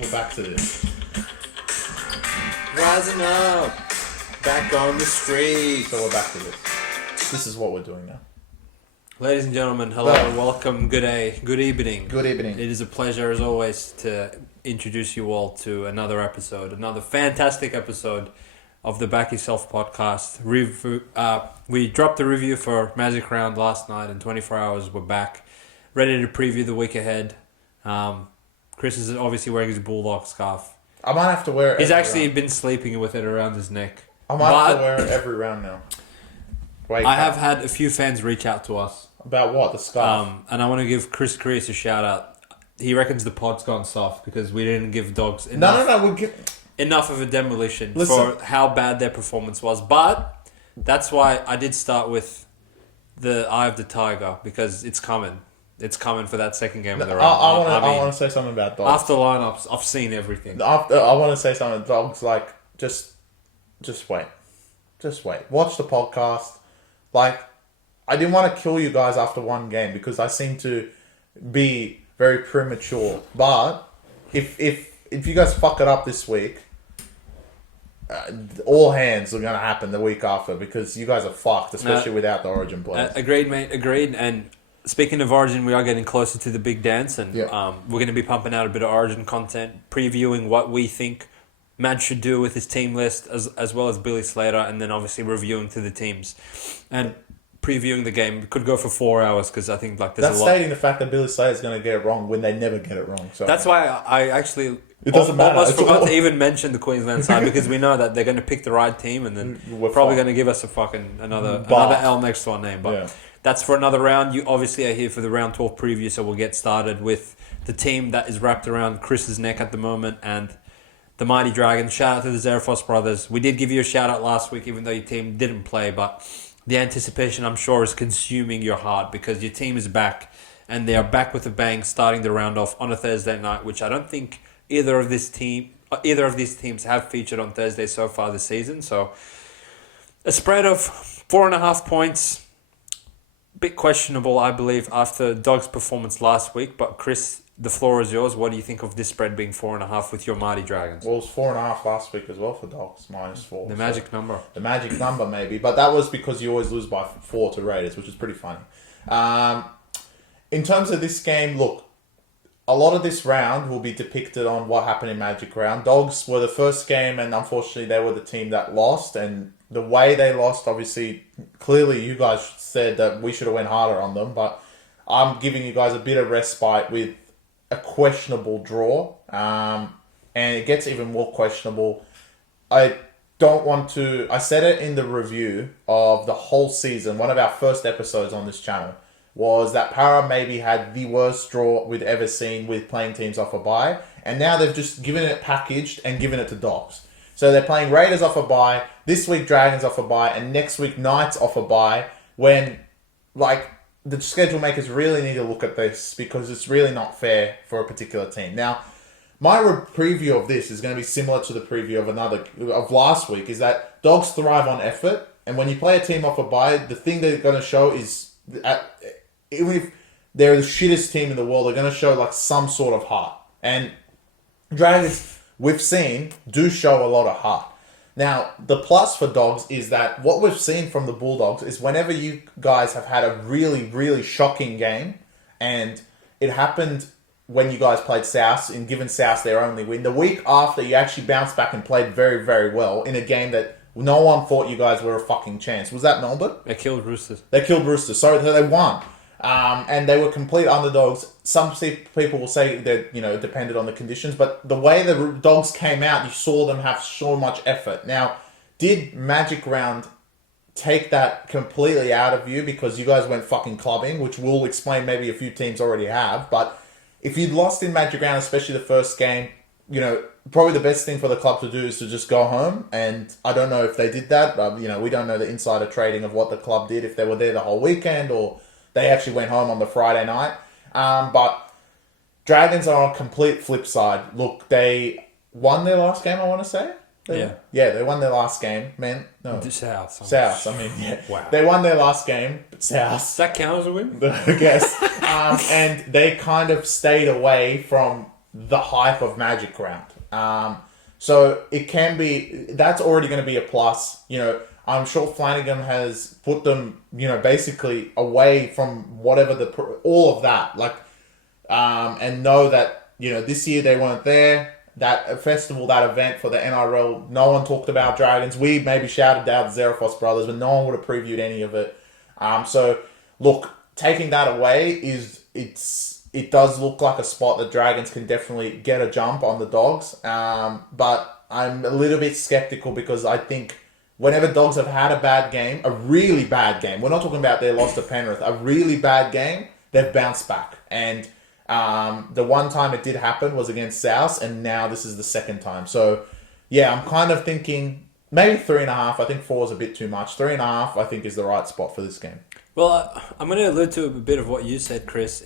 We're back to this. Rising up, back on the street. So we're back to this. This is what we're doing now. Ladies and gentlemen, hello, welcome, good day, good evening. Good evening. It is a pleasure, as always, to introduce you all to another episode, another fantastic episode of the Back Yourself Podcast. We dropped a review for Magic Round last night. In 24 hours, we're back, ready to preview the week ahead. Chris is obviously wearing his Bulldog scarf. I might have to wear it. He's actually been sleeping with it around his neck. I might have to wear it every round now. I have had a few fans reach out to us. About what? The scarf? And I want to give Chris Crease a shout out. He reckons the pod's gone soft because we didn't give dogs enough of a demolition for how bad their performance was. But that's why I did start with the Eye of the Tiger, because it's coming. It's coming for that second game of the round. I want to say something about dogs. After lineups, I've seen everything. I want to say something. Dogs, like, just wait. Just wait. Watch the podcast. Like, I didn't want to kill you guys after one game because I seem to be very premature. But if you guys fuck it up this week, all hands are going to happen the week after because you guys are fucked, especially without the Origin players. Agreed, mate. Agreed. And speaking of Origin, we are getting closer to the big dance, and we're going to be pumping out a bit of Origin content, previewing what we think Mad should do with his team list, as well as Billy Slater, and then obviously reviewing to the teams and previewing the game. We could go for 4 hours because I think there's a lot. That's stating the fact that Billy Slater is going to get it wrong when they never get it wrong. So that's why I actually almost forgot to even mention the Queensland side because we know that they're going to pick the right team, and then we're probably going to give us a fucking another L next to our name. But that's for another round. You obviously are here for the round 12 preview, so we'll get started with the team that is wrapped around Chris's neck at the moment, and the Mighty Dragons. Shout out to the Zarefos brothers. We did give you a shout out last week, even though your team didn't play, but the anticipation, I'm sure, is consuming your heart because your team is back, and they are back with a bang, starting the round off on a Thursday night, which I don't think either of these teams have featured on Thursday so far this season. So a spread of 4.5 points. Bit questionable, I believe, after Dogs' performance last week. But Chris, the floor is yours. What do you think of this spread being 4.5 with your Mighty Dragons? Well, it was 4.5 last week as well for Dogs, -4. The magic number. The magic number, maybe. But that was because you always lose by 4 to Raiders, which is pretty funny. In terms of this game, look, a lot of this round will be depicted on what happened in Magic Round. Dogs were the first game, and unfortunately they were the team that lost. And the way they lost, obviously, clearly you guys said that we should have went harder on them. But I'm giving you guys a bit of respite with a questionable draw. And it gets even more questionable. I said it in the review of the whole season, one of our first episodes on this channel, was that Para maybe had the worst draw we'd ever seen with playing teams off a bye. And now they've just given it packaged and given it to Dogs. So they're playing Raiders off a bye, this week Dragons off a bye, and next week Knights off a bye, when, the schedule makers really need to look at this because it's really not fair for a particular team. Now, my preview of this is going to be similar to the preview of last week, is that Dogs thrive on effort, and when you play a team off a bye, the thing they're going to show is, even if they're the shittest team in the world, they're going to show some sort of heart. And Dragons, we've seen, do show a lot of heart. Now, the plus for Dogs is that what we've seen from the Bulldogs is whenever you guys have had a really, really shocking game, and it happened when you guys played South and given South their only win, the week after you actually bounced back and played very, very well in a game that no one thought you guys were a fucking chance. Was that Melbourne? They killed Roosters. So they won. And they were complete underdogs. Some people will say that, it depended on the conditions, but the way the Dogs came out, you saw them have so much effort. Now, did Magic Round take that completely out of you because you guys went fucking clubbing, which we'll explain maybe a few teams already have, but if you'd lost in Magic Round, especially the first game, probably the best thing for the club to do is to just go home, and I don't know if they did that. We don't know the insider trading of what the club did, if they were there the whole weekend or they actually went home on the Friday night. But Dragons are on a complete flip side. Look, they won their last game, I want to say. They won their last game. South. Wow. They won their last game, but South. Does that count as a win? I guess. And they kind of stayed away from the hype of Magic Round. So it can be, that's already going to be a plus. You know, I'm sure Flanagan has put them, you know, basically away from whatever all of that. Like, and know that, you know, this year they weren't there. That festival, that event for the NRL, no one talked about Dragons. We maybe shouted out the Zarafos brothers, but no one would have previewed any of it. So, look, taking that away it does look like a spot that Dragons can definitely get a jump on the Dogs. But I'm a little bit skeptical because I think whenever Dogs have had a bad game, a really bad game, we're not talking about their loss to Penrith, a really bad game, they've bounced back. And the one time it did happen was against South, and now this is the second time. So, yeah, I'm kind of thinking maybe 3.5. I think 4 is a bit too much. 3.5, I think, is the right spot for this game. Well, I'm going to allude to a bit of what you said, Chris,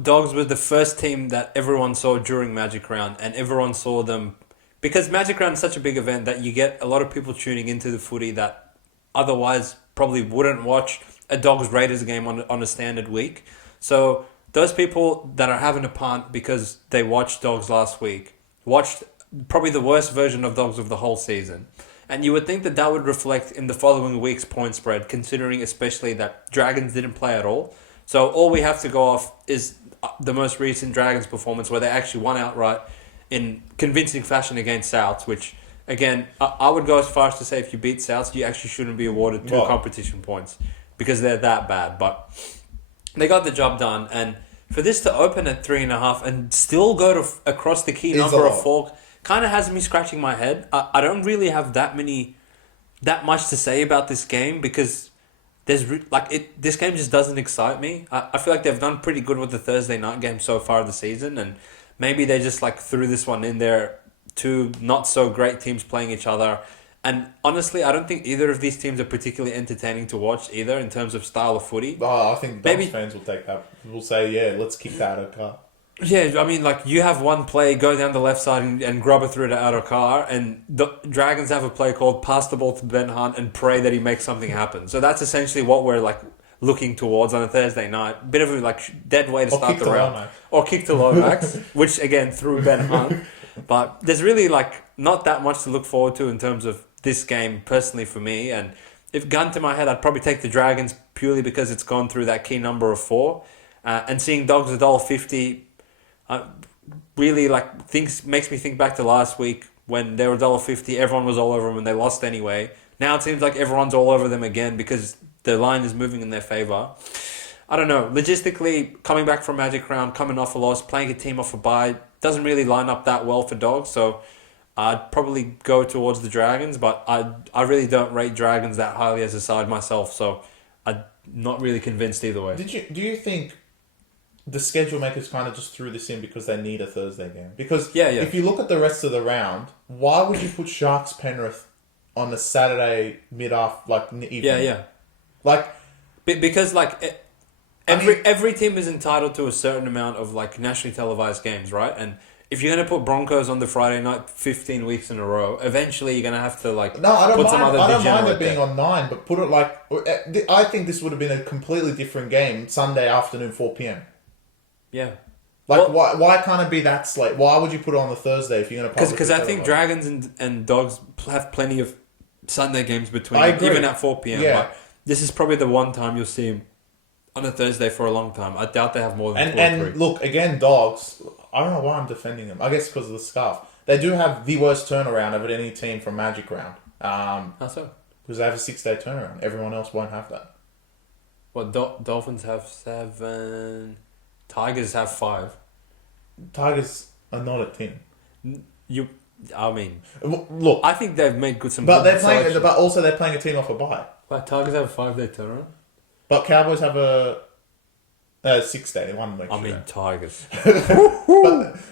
Dogs were the first team that everyone saw during Magic Round, and everyone saw them because Magic Round is such a big event that you get a lot of people tuning into the footy that otherwise probably wouldn't watch a Dogs Raiders game on a standard week. So those people that are having a punt because they watched Dogs last week watched probably the worst version of Dogs of the whole season. And you would think that would reflect in the following week's point spread, considering especially that Dragons didn't play at all. So all we have to go off is the most recent Dragons performance where they actually won outright in convincing fashion against Souths, which, again, I would go as far as to say if you beat Souths, you actually shouldn't be awarded 2 competition points because they're that bad. But they got the job done. And for this to open at 3.5 and still go to across the key number of 4 kind of has me scratching my head. I don't really have that much to say about this game because this game just doesn't excite me. I feel like they've done pretty good with the Thursday night game so far this season, and maybe they just threw this one in there. 2 not so great teams playing each other, and honestly, I don't think either of these teams are particularly entertaining to watch either in terms of style of footy. Oh, I think Dogs fans will take that. We'll say, yeah, let's kick that out of car. Yeah, I mean, you have one play, go down the left side and grub it through to outer car, and the Dragons have a play called pass the ball to Ben Hunt and pray that he makes something happen. So that's essentially what we're looking towards on a Thursday night. Bit of a dead way to start the round. Or kick to Lomax, which again through Ben Hunt. But there's really not that much to look forward to in terms of this game personally for me. And if gun to my head, I'd probably take the Dragons purely because it's gone through that key number of 4. And seeing Dogs $1.50 really makes me think back to last week when they were $1.50, everyone was all over them and they lost anyway. Now it seems like everyone's all over them again because the line is moving in their favour. I don't know. Logistically, coming back from Magic Round, coming off a loss, playing a team off a bye, doesn't really line up that well for Dogs. So I'd probably go towards the Dragons, but I really don't rate Dragons that highly as a side myself. So I'm not really convinced either way. Do you think the schedule makers kind of just threw this in because they need a Thursday game? Because if you look at the rest of the round, why would you put Sharks Penrith on a Saturday evening? Yeah. Because every team is entitled to a certain amount of nationally televised games, right? And if you're going to put Broncos on the Friday night 15 weeks in a row, eventually you're going to have to put some other. I don't mind it being on 9, but put it I think this would have been a completely different game Sunday afternoon 4 p.m. Yeah. Why can't it be that slate? Why would you put it on the Thursday if you're going to? Because I think Dragons and Dogs have plenty of Sunday games between even at 4 p.m. Yeah. This is probably the one time you'll see them on a Thursday for a long time. I doubt they have more than 2 or 3. And look, again, Dogs, I don't know why I'm defending them. I guess because of the scarf. They do have the worst turnaround of any team from Magic Round. How so? Because they have a 6-day turnaround. Everyone else won't have that. Well, Dolphins have 7. Tigers have 5. Tigers are not a team. Look, I think they've made some. But they're playing. But also they're playing a team off a bye. Like Tigers have a 5-day turnaround. But Cowboys have a 6-day. One week. Tigers.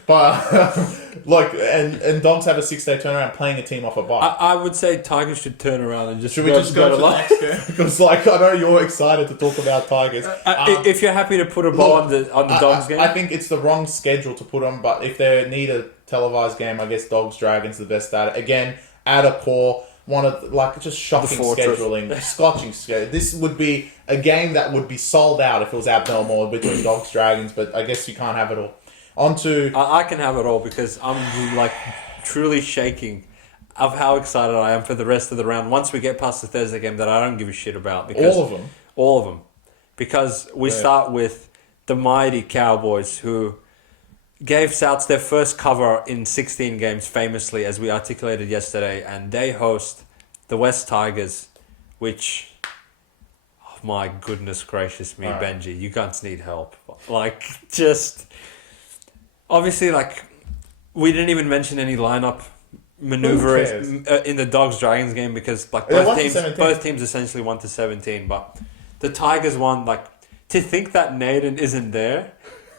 but and Dogs have a 6-day turnaround playing a team off a bye. I would say Tigers should turn around and just. Should we just go to the next game? Because I know you're excited to talk about Tigers. If you're happy to put a ball on the Dogs game, I think it's the wrong schedule to put on. But if they need a televised game, I guess Dogs Dragons the best at it. Again, add a core. One of just shocking scheduling, scotching schedule. This would be a game that would be sold out if it was at Belmore between Dogs Dragons, but I guess you can't have it all. I can have it all because I'm like truly shaking of how excited I am for the rest of the round. Once we get past the Thursday game that I don't give a shit about. Because all of them. Because we start with the mighty Cowboys, who gave Souths their first cover in 16 games, famously, as we articulated yesterday, and they host the West Tigers, which, oh my goodness gracious me, Benji, you guys need help. Like, just, obviously, like, we didn't even mention any lineup maneuvering in the Dogs-Dragons game because, like, both teams essentially won to 17, but the Tigers won, like, to think that Naden isn't there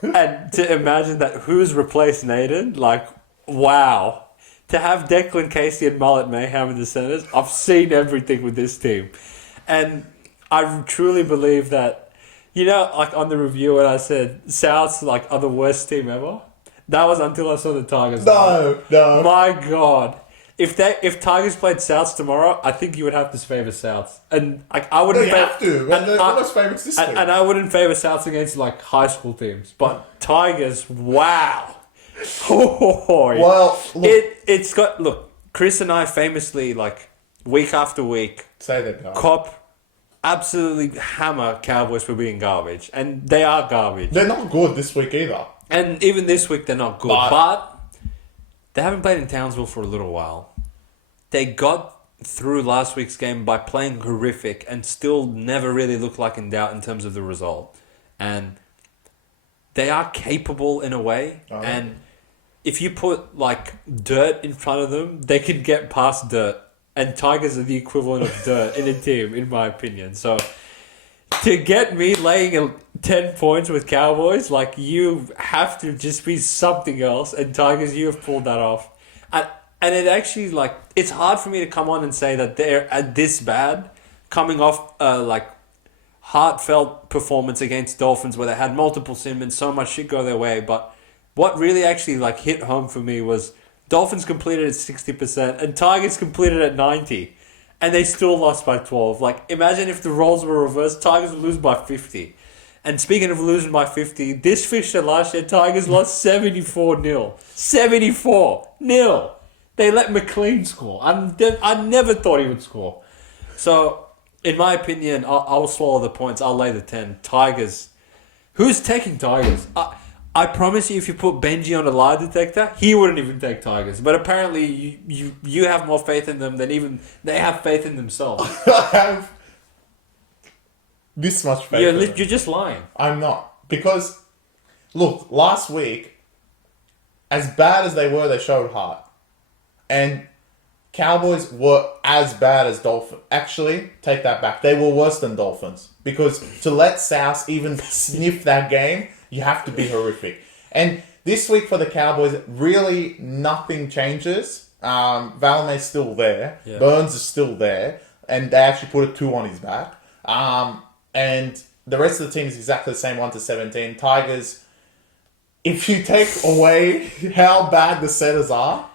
and to imagine that who's replaced Naden, like, wow. To have Declan, Casey and Mullet Mayhem in the centres, I've seen everything with this team. And I truly believe that, you know, like on the review when I said Souths, like, are the worst team ever? That was until I saw the Tigers. No. My God. If Tigers played Souths tomorrow, I think you would have to favour Souths, and like I wouldn't. You have to. And they're almost favourites this week. And I wouldn't favour Souths against like high school teams, but Tigers, wow. Well, look. Chris and I famously, like, week after week, say that garbage. Cop absolutely hammer Cowboys for being garbage, and they are garbage. They're not good this week either. And even this week, they're not good, but they haven't played in Townsville for a little while. They got through last week's game by playing horrific and still never really looked like in doubt in terms of the result. And they are capable in a way. Oh. And if you put, like, dirt in front of them, they can get past dirt. And Tigers are the equivalent of dirt in a team, in my opinion. So to get me laying 10 points with Cowboys, like, you have to just be something else. And Tigers, you have pulled that off. And it actually, like, it's hard for me to come on and say that they're this bad, coming off, like, heartfelt performance against Dolphins where they had multiple sin and so much shit go their way. But what really actually, like, hit home for me was Dolphins completed at 60% and Tigers completed at 90%. And they still lost by 12. Like, imagine if the roles were reversed, Tigers would lose by 50. And speaking of losing by 50, this fixture last year, Tigers lost 74-0. 74-0. They let McLean score. I never thought he would score. So, in my opinion, I'll swallow the points. I'll lay the 10. Tigers. Who's taking Tigers? I promise you, if you put Benji on a lie detector, he wouldn't even take Tigers. But apparently, you have more faith in them than even they have faith in themselves. I have this much faith in them. You're just lying. I'm not. Because, look, last week, as bad as they were, they showed heart. And Cowboys were as bad as Dolphins. Actually, take that back. They were worse than Dolphins. Because to let South even sniff that game, you have to be horrific. And this week for the Cowboys, really nothing changes. Valame's still there. Yeah. Burns is still there. And they actually put a 2 on his back. And the rest of the team is exactly the same, 1-17. Tigers, if you take away how bad the setters are,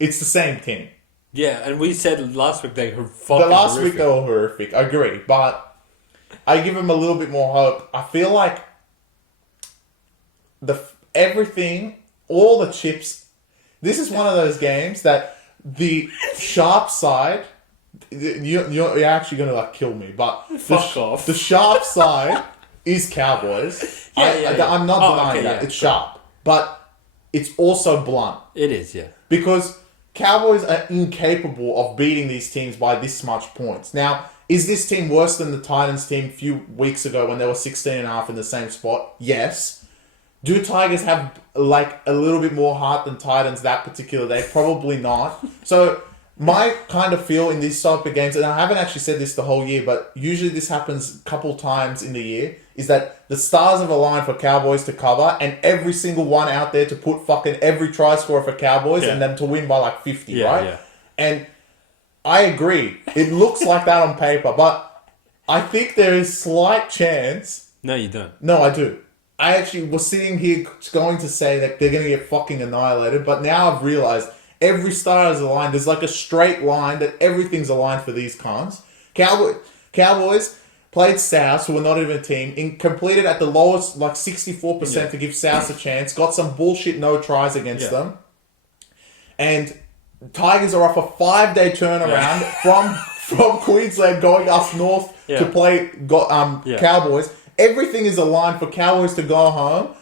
it's the same team. Yeah, and we said last week they were week they were horrific. I agree, but I give them a little bit more hope. I feel like everything, all the chips. This is one of those games that the sharp side. You're actually going to like kill me, but fuck off. The sharp side is Cowboys. I'm not denying that. It's sharp, but it's also blunt. It is, yeah. Because Cowboys are incapable of beating these teams by this much points. Now, is this team worse than the Titans team a few weeks ago when they were 16.5 in the same spot? Yes. Do Tigers have like a little bit more heart than Titans that particular day? Probably not. So my kind of feel in these type of games, and I haven't actually said this the whole year, but usually this happens a couple times in the year, is that the stars have aligned for Cowboys to cover and every single one out there to put fucking every try score for Cowboys and them to win by like 50, right? Yeah. And I agree. It looks like that on paper, but I think there is slight chance. No, you don't. No, I do. I actually was sitting here going to say that they're going to get fucking annihilated, but now I've realized every star is aligned. There's like a straight line that everything's aligned for these cons. Cowboys, played South, who were not even a team, completed at the lowest, like 64% to give South a chance, got some bullshit no tries against them, and Tigers are off a 5-day turnaround from Queensland going up north to play Cowboys. Everything is aligned for Cowboys to go home,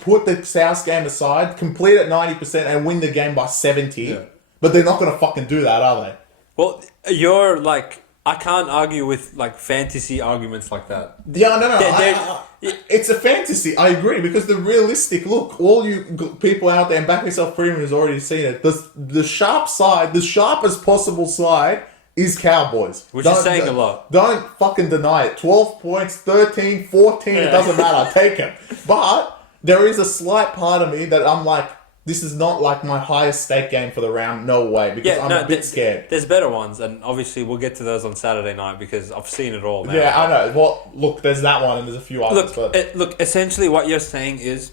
put the South game aside, complete at 90% and win the game by 70. Yeah. But they're not going to fucking do that, are they? Well, you're like... I can't argue with like fantasy arguments like that. Yeah, no. It's a fantasy. I agree, because the realistic look, all you people out there, and BackYourself Premium has already seen it. The sharp side, the sharpest possible side is Cowboys. Which is saying a lot. Don't fucking deny it. 12 points, 13, 14, it doesn't matter. Take it. But there is a slight part of me that I'm like, this is not like my highest stake game for the round. No way. Because I'm a bit scared. There's better ones. And obviously we'll get to those on Saturday night because I've seen it all now. Yeah, I know. Well, look, there's that one and there's a few others. Look, essentially what you're saying is,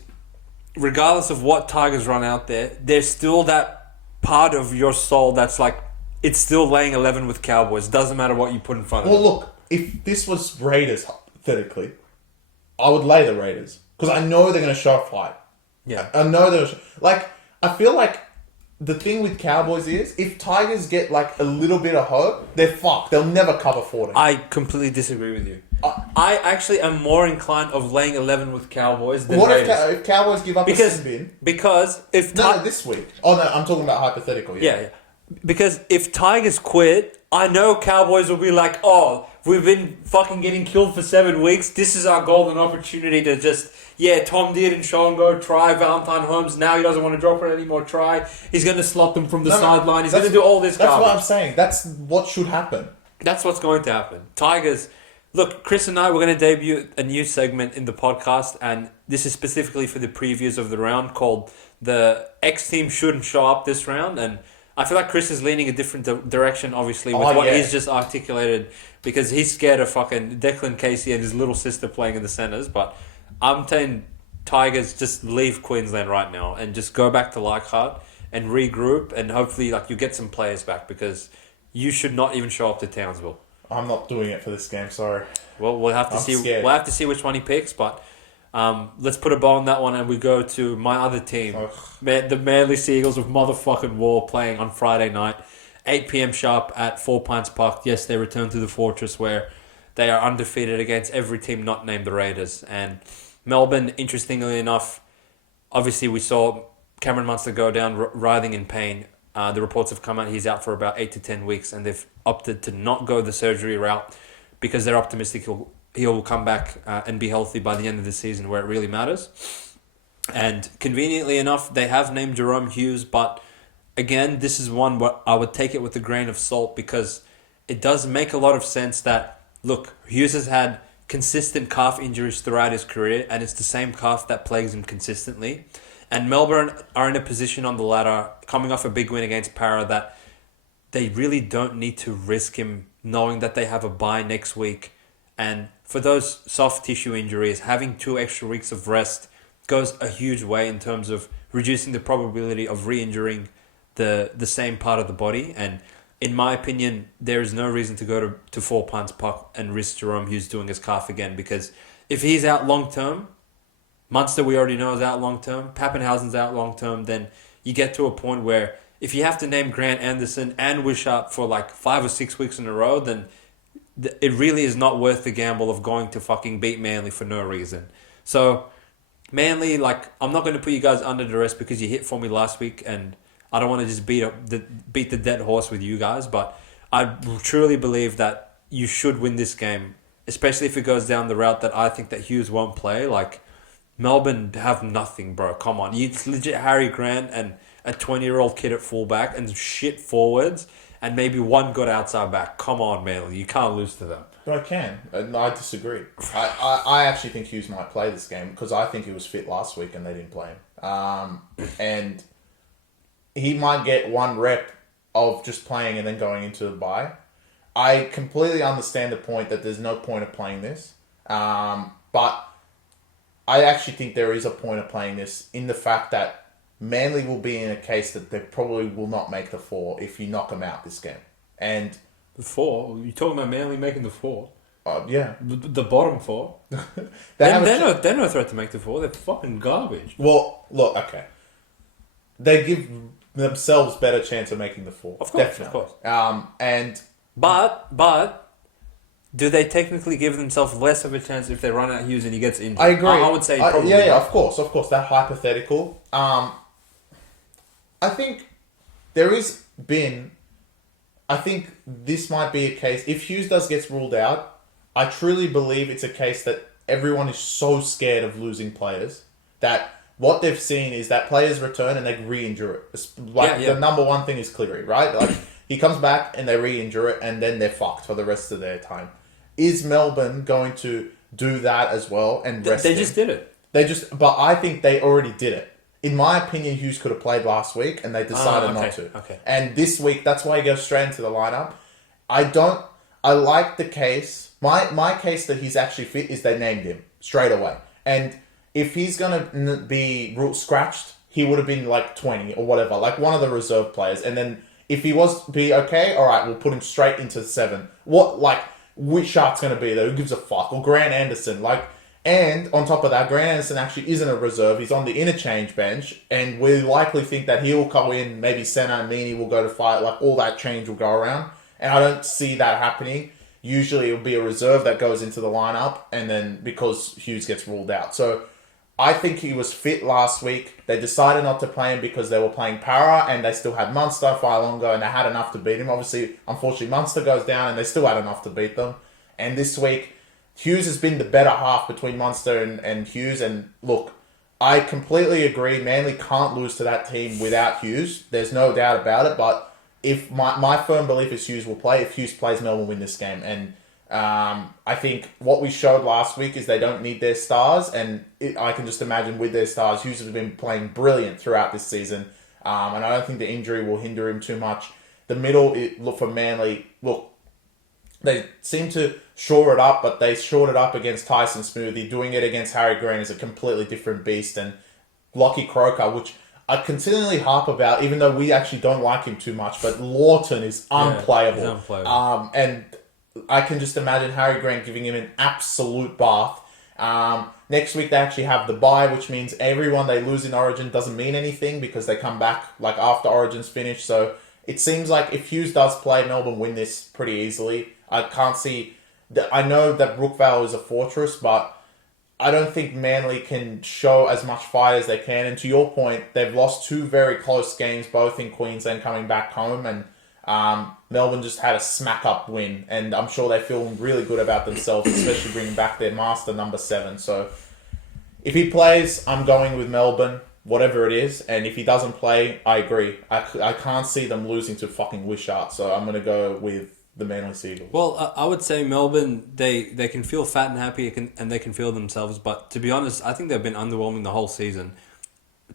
regardless of what Tigers run out there, there's still that part of your soul that's like, it's still laying 11 with Cowboys. Doesn't matter what you put in front of them. Well, look, if this was Raiders, hypothetically, I would lay the Raiders. Because I know they're going to show fight. Yeah. I know they're... Like, I feel like the thing with Cowboys is, if Tigers get like a little bit of hope, they're fucked. They'll never cover 40. I completely disagree with you. I actually am more inclined of laying 11 with Cowboys than Raiders. What if Cowboys give up a sin bin? Because if... No, this week. Oh, no, I'm talking about hypothetical. Yeah. Because if Tigers quit, I know Cowboys will be like, oh, we've been fucking getting killed for 7 weeks. This is our golden opportunity to just... Yeah, Tom did and Sean go try Valentine Holmes. Now he doesn't want to drop it anymore. Try. He's going to slot them from the sideline. He's going to do all this. That's what I'm saying. That's what should happen. That's what's going to happen. Tigers. Look, Chris and I, we're going to debut a new segment in the podcast, and this is specifically for the previews of the round, called the X team shouldn't show up this round. And I feel like Chris is leaning a different direction, obviously, with what he's just articulated, because he's scared of fucking Declan Casey and his little sister playing in the centres. But I'm saying Tigers just leave Queensland right now and just go back to Leichhardt and regroup, and hopefully like you get some players back, because you should not even show up to Townsville. I'm not doing it for this game, sorry. Well, we'll have to see. Scared. We'll have to see which one he picks, but let's put a bow on that one, and we go to my other team, the Manly Seagulls of motherfucking war, playing on Friday night, 8 p.m. sharp at 4 Pines Park. Yes, they return to the Fortress, where they are undefeated against every team not named the Raiders. And Melbourne, interestingly enough, obviously we saw Cameron Munster go down writhing in pain. The reports have come out he's out for about 8 to 10 weeks, and they've opted to not go the surgery route because they're optimistic he'll come back and be healthy by the end of the season, where it really matters. And conveniently enough, they have named Jerome Hughes, but again, this is one where I would take it with a grain of salt, because it does make a lot of sense that, look, Hughes has had consistent calf injuries throughout his career, and it's the same calf that plagues him consistently. And Melbourne are in a position on the ladder, coming off a big win against Para, that they really don't need to risk him, knowing that they have a bye next week. And for those soft tissue injuries, having 2 extra weeks of rest goes a huge way in terms of reducing the probability of re-injuring the same part of the body. And in my opinion, there is no reason to go to 4 Pines Park and risk Jerome Hughes doing his calf again, because if he's out long term, Munster we already know is out long term, Pappenhausen's out long term, then you get to a point where if you have to name Grant Anderson and Wishart for like 5 or 6 weeks in a row, then it really is not worth the gamble of going to fucking beat Manly for no reason. So Manly, like, I'm not going to put you guys under duress because you hit for me last week, and I don't want to just beat the dead horse with you guys, but I truly believe that you should win this game, especially if it goes down the route that I think that Hughes won't play. Like, Melbourne have nothing, bro. Come on. It's legit Harry Grant and a 20-year-old kid at fullback and shit forwards, and maybe one good outside back. Come on, Manly. You can't lose to them. But I can. And I disagree. I actually think Hughes might play this game, because I think he was fit last week and they didn't play him. And he might get 1 rep of just playing and then going into the bye. I completely understand the point that there's no point of playing this. But I actually think there is a point of playing this in the fact that Manly will be in a case that they probably will not make the 4 if you knock them out this game. And the 4? You're talking about Manly making the 4? Yeah. The bottom four. they're no threat to make the four. They're fucking garbage. Well, look, okay. They give themselves better chance of making the four. Of course, definitely. of course. But do they technically give themselves less of a chance if they run out Hughes and he gets injured? I agree. I would say probably. Yeah, of course. That hypothetical. I think there is been... I think this might be a case... If Hughes gets ruled out, I truly believe it's a case that everyone is so scared of losing players that what they've seen is that players return and they re-injure it. The number one thing is Cleary, right? Like, he comes back and they re-injure it and then they're fucked for the rest of their time. Is Melbourne going to do that as well and rest They just did it. But I think they already did it. In my opinion, Hughes could have played last week and they decided not to. Okay. And this week, that's why he goes straight into the lineup. I like the case. My case that he's actually fit is they named him straight away. And if he's going to be scratched, he would have been like 20 or whatever, like one of the reserve players. And then if he was to be okay, all right, we'll put him straight into 7. Which Shark's going to be there? Who gives a fuck? Or Grant Anderson, and on top of that, Grant Anderson actually isn't a reserve. He's on the interchange bench, and we likely think that he'll go in, maybe Senna and Meany will go to fight, all that change will go around. And I don't see that happening. Usually it'll be a reserve that goes into the lineup, and then because Hughes gets ruled out. So I think he was fit last week. They decided not to play him because they were playing Para, and they still had Munster, Failongo, and they had enough to beat him. Obviously, unfortunately, Munster goes down, and they still had enough to beat them. And this week, Hughes has been the better half between Munster and Hughes. And look, I completely agree. Manly can't lose to that team without Hughes. There's no doubt about it. But if my firm belief is Hughes will play. If Hughes plays, Melbourne win this game. And I think what we showed last week is they don't need their stars. And I can just imagine with their stars, Hughes has been playing brilliant throughout this season. And I don't think the injury will hinder him too much. The middle, for Manly, they seem to shore it up, but they shored it up against Tyson Smoothie. Doing it against Harry Green is a completely different beast. And Lockie Croker, which I continually harp about, even though we actually don't like him too much, but Lawton is unplayable. Yeah, he's unplayable. And I can just imagine Harry Grant giving him an absolute bath. Next week they actually have the bye, which means everyone they lose in Origin doesn't mean anything because they come back after Origin's finished. So it seems like if Hughes does play, Melbourne win this pretty easily. I can't see... I know that Brookvale is a fortress, but I don't think Manly can show as much fight as they can. And to your point, they've lost 2 very close games, both in Queensland coming back home. And Melbourne just had a smack-up win. And I'm sure they feel really good about themselves, especially bringing back their master, number 7. So if he plays, I'm going with Melbourne, whatever it is. And if he doesn't play, I agree. I can't see them losing to fucking Wishart. So I'm going to go with the Manly Seagulls. Well, I would say Melbourne, they can feel fat and happy and they can feel themselves. But to be honest, I think they've been underwhelming the whole season.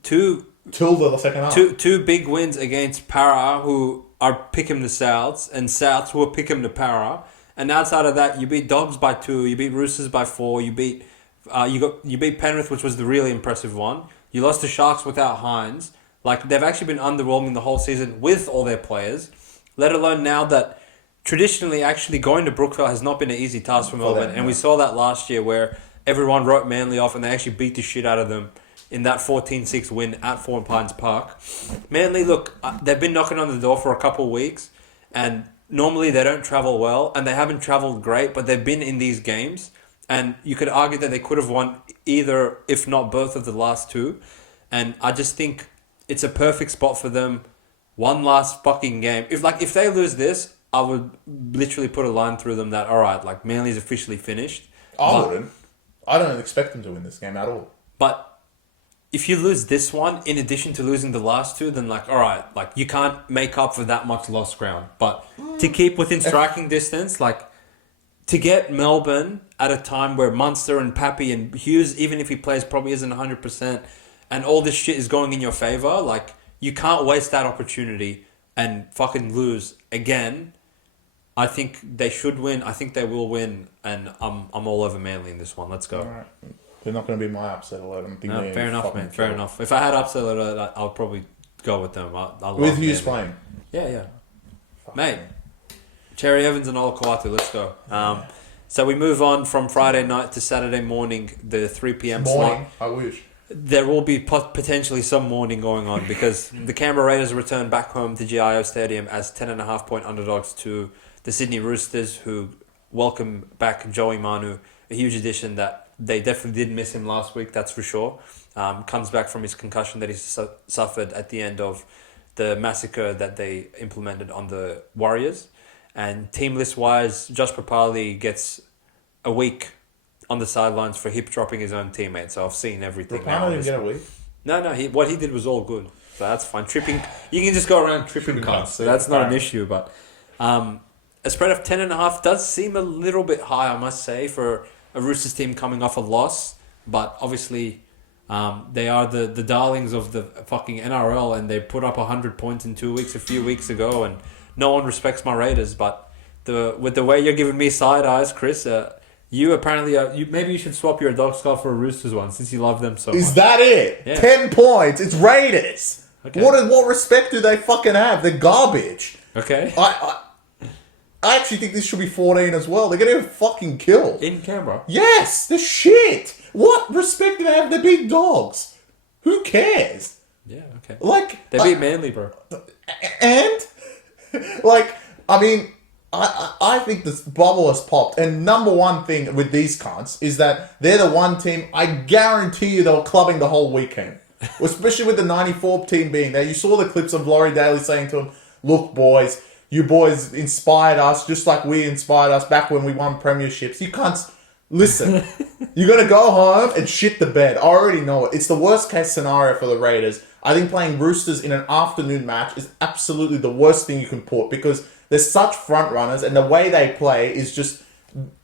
Till the second half. Two big wins against Para, who are Pick'em the Souths, and Souths who are Pick'em the Para. And outside of that, you beat Dogs by 2, you beat Roosters by 4, you beat Penrith, which was the really impressive one. You lost to Sharks without Hines. They've actually been underwhelming the whole season with all their players. Let alone now that traditionally, actually going to Brookvale has not been an easy task for Melbourne. And we saw that last year where everyone wrote Manly off and they actually beat the shit out of them in that 14-6 win at Four Pines Park. Manly, look, they've been knocking on the door for a couple of weeks. And normally they don't travel well. And they haven't travelled great, but they've been in these games. And you could argue that they could have won either, if not both of the last 2. And I just think it's a perfect spot for them. One last fucking game. If they lose this, I would literally put a line through them that, all right, Manly's officially finished. I wouldn't. I don't expect them to win this game at all. But if you lose this one, in addition to losing the last 2, then, all right, you can't make up for that much lost ground. But to keep within striking distance, to get Melbourne at a time where Munster and Pappy and Hughes, even if he plays, probably isn't 100%, and all this shit is going in your favour, you can't waste that opportunity and fucking lose again. I think they should win. I think they will win, and I'm all over Manly in this one. Let's go. All right. They're not going to be my upset alert. No, fair enough, man. Fair enough. If I had upset alert, I'll probably go with them. With Hughes playing. Yeah. Mate, Cherry Evans and Olakwatu, let's go. So we move on from Friday night to Saturday morning, the 3 p.m. Morning, slot. I wish. There will be potentially some morning going on because the Canberra Raiders return back home to GIO Stadium as 10.5-point underdogs to the Sydney Roosters, who welcome back Joey Manu, a huge addition that they definitely did miss him last week, that's for sure. Comes back from his concussion that he suffered at the end of the massacre that they implemented on the Warriors. And team list-wise, Josh Papali gets a week on the sidelines for hip dropping his own teammate. So I've seen everything. Rapana didn't get a week? No, what he did was all good. So that's fine. Tripping, you can just go around tripping cunts. So that's not an issue. But a spread of 10.5 does seem a little bit high, I must say, for a Roosters team coming off a loss. But obviously, they are the darlings of the fucking NRL, and they put up 100 points in 2 weeks a few weeks ago, and no one respects my Raiders. But with the way you're giving me side eyes, Chris, you apparently maybe you should swap your dog skull for a Roosters one since you love them so much. Is that it? Yeah. 10 points. It's Raiders. Okay. What respect do they fucking have? They're garbage. Okay. I actually think this should be 14 as well. They're going to get fucking killed. In Canberra? Yes, they're shit. What respect do they have? They're big dogs. Who cares? Yeah, okay. Like, they beat Manly, bro. And? I mean, I think this bubble has popped. And number one thing with these cunts is that they're the one team, I guarantee you they were clubbing the whole weekend. Especially with the 94 team being there. You saw the clips of Laurie Daly saying to them, look, boys, you boys inspired us just like we inspired us back when we won premierships. You can't... Listen, you're going to go home and shit the bed. I already know it. It's the worst case scenario for the Raiders. I think playing Roosters in an afternoon match is absolutely the worst thing you can put because they're such front runners and the way they play is just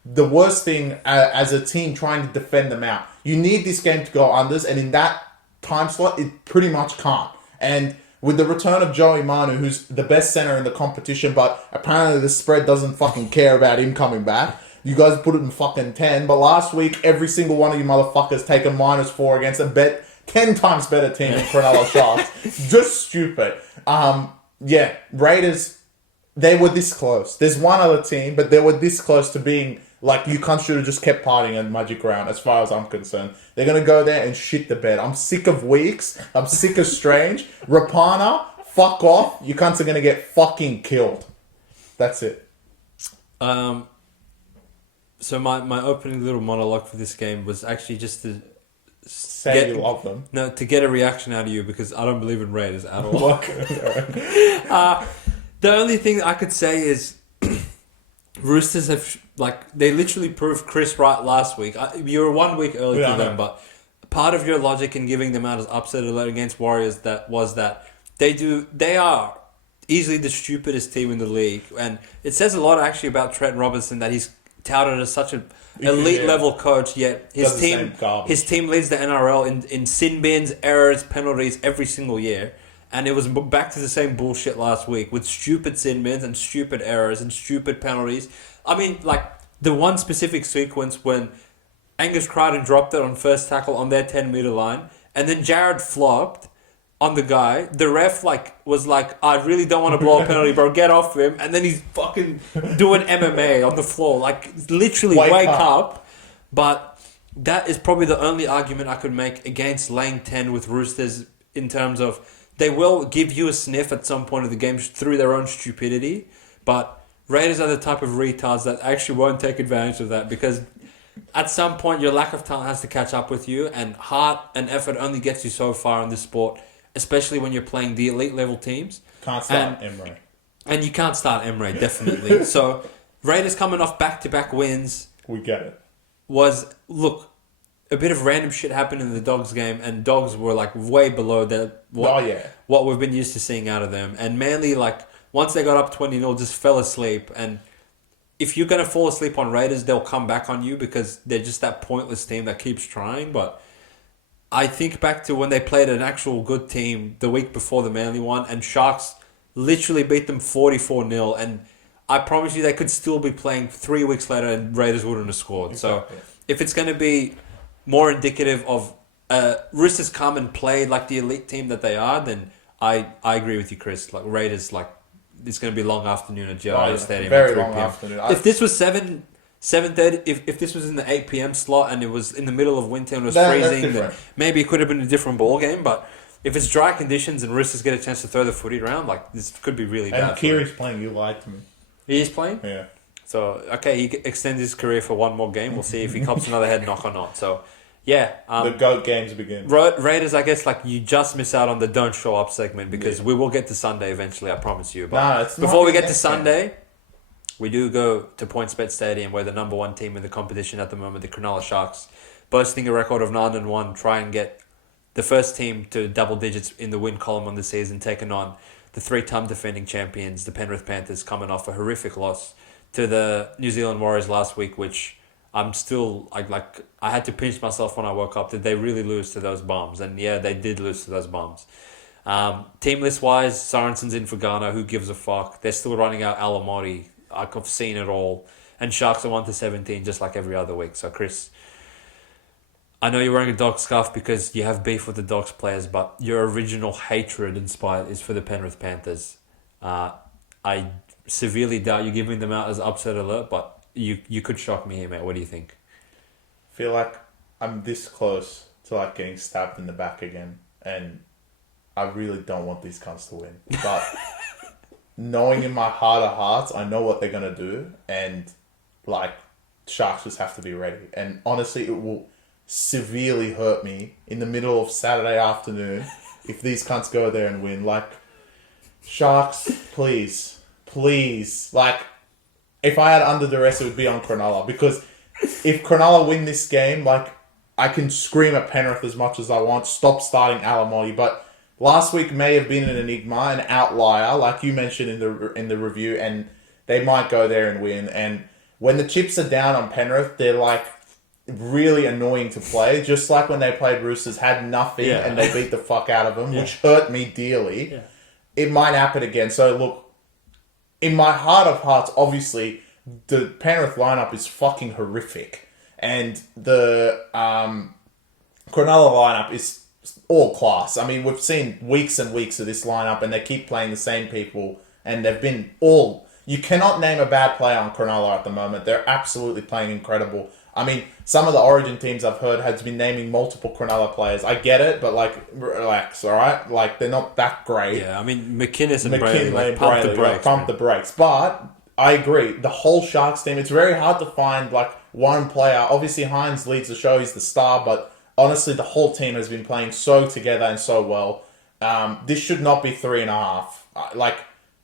the worst thing as a team trying to defend them out. You need this game to go unders, and in that time slot, it pretty much can't. And with the return of Joey Manu, who's the best center in the competition, but apparently the spread doesn't fucking care about him coming back. You guys put it in fucking 10, but last week, every single one of you motherfuckers taken -4 against a 10 times better team than Cronulla Sharks. Just stupid. Yeah, Raiders, they were this close. There's one other team, but they were this close to being like, you can't should have just kept partying at Magic Round, as far as I'm concerned. They're going to go there and shit the bed. I'm sick of Weeks. I'm sick of Strange. Rapana, fuck off. You cunts are going to get fucking killed. That's it. So my opening little monologue for this game was actually just to say you love them. No, to get a reaction out of you because I don't believe in Raiders at all. The only thing I could say is Roosters have they literally proved Chris right last week. You were 1 week early to them, but part of your logic in giving them out as upset alert against Warriors that they are easily the stupidest team in the league, and it says a lot actually about Trent Robinson that he's touted as such an elite level coach, yet his team leads the NRL in sin bins, errors, penalties every single year. And it was back to the same bullshit last week with stupid sin bins and stupid errors and stupid penalties. I mean, the one specific sequence when Angus Crichton dropped it on first tackle on their 10-meter line, and then Jared flopped on the guy. The ref was like, I really don't want to blow a penalty, bro. Get off him. And then he's fucking doing MMA on the floor. Literally wake up. But that is probably the only argument I could make against laying 10 with Roosters in terms of they will give you a sniff at some point of the game through their own stupidity. But Raiders are the type of retards that actually won't take advantage of that because at some point your lack of talent has to catch up with you, and heart and effort only gets you so far in this sport, especially when you're playing the elite level teams. Can't start Emre. And you can't start Emre, definitely. So Raiders coming off back-to-back wins. We get it. A bit of random shit happened in the Dogs game, and Dogs were way below what we've been used to seeing out of them. And Manly, once they got up 20-0, just fell asleep. And if you're going to fall asleep on Raiders, they'll come back on you because they're just that pointless team that keeps trying. But I think back to when they played an actual good team the week before the Manly one, and Sharks literally beat them 44-0. And I promise you they could still be playing 3 weeks later and Raiders wouldn't have scored. Exactly. So if it's going to be more indicative of Roosters come and play like the elite team that they are, then I agree with you, Chris. Raiders, it's going to be long afternoon at GIO Stadium. Very long afternoon. If this was 7 7:30. If this was in the 8 p.m. slot and it was in the middle of winter and it was freezing, then maybe it could have been a different ball game. But if it's dry conditions and Roosters get a chance to throw the footy around, like this could be really bad. And Kiri's playing. You lied to me. He is playing? Yeah. So okay, he extends his career for one more game. We'll see if he cops another head knock or not. So. Yeah. The GOAT games begin. Raiders, I guess, like, you just miss out on the don't show up segment because we will get to Sunday eventually, I promise you. But it's before we get to Sunday, we do go to PointsBet Stadium, where the number one team in the competition at the moment, the Cronulla Sharks, boasting a record of 9-1, try and get the first team to double digits in the win column on the season, taking on the 3-time defending champions, the Penrith Panthers, coming off a horrific loss to the New Zealand Warriors last week, which... I'm still, I had to pinch myself when I woke up. Did they really lose to those bums? And yeah, they did lose to those bums. Team list-wise, Sorensen's in for Ghana. Who gives a fuck? They're still running out Alamori. I've seen it all. And Sharks are 1-17, just like every other week. So, Chris, I know you're wearing a Dogs scarf because you have beef with the Dogs players, but your original hatred and spite is for the Penrith Panthers. I severely doubt you're giving them out as upset alert, but... You could shock me here, mate. What do you think? I feel like I'm this close to getting stabbed in the back again, and I really don't want these cunts to win. But knowing in my heart of hearts, I know what they're gonna do, and Sharks just have to be ready. And honestly, it will severely hurt me in the middle of Saturday afternoon if these cunts go there and win. Sharks, please. If I had under duress, it would be on Cronulla. Because if Cronulla win this game, I can scream at Penrith as much as I want. Stop starting Alamoti. But last week may have been an enigma, an outlier, like you mentioned in the review, and they might go there and win. And when the chips are down on Penrith, they're really annoying to play. Just like when they played Roosters, had nothing and they beat the fuck out of them, which hurt me dearly. Yeah. It might happen again. So look, in my heart of hearts, obviously, the Penrith lineup is fucking horrific. And the Cronulla lineup is all class. I mean, we've seen weeks and weeks of this lineup, and they keep playing the same people. And they've been all... You cannot name a bad player on Cronulla at the moment. They're absolutely playing incredible. I mean, some of the Origin teams I've heard has been naming multiple Cronulla players. I get it, but relax, all right? They're not that great. Yeah, I mean, McInnes and Brayley, pump the brakes. But I agree, the whole Sharks team, it's very hard to find one player. Obviously, Hines leads the show, he's the star, but honestly, the whole team has been playing so together and so well. This should not be 3.5,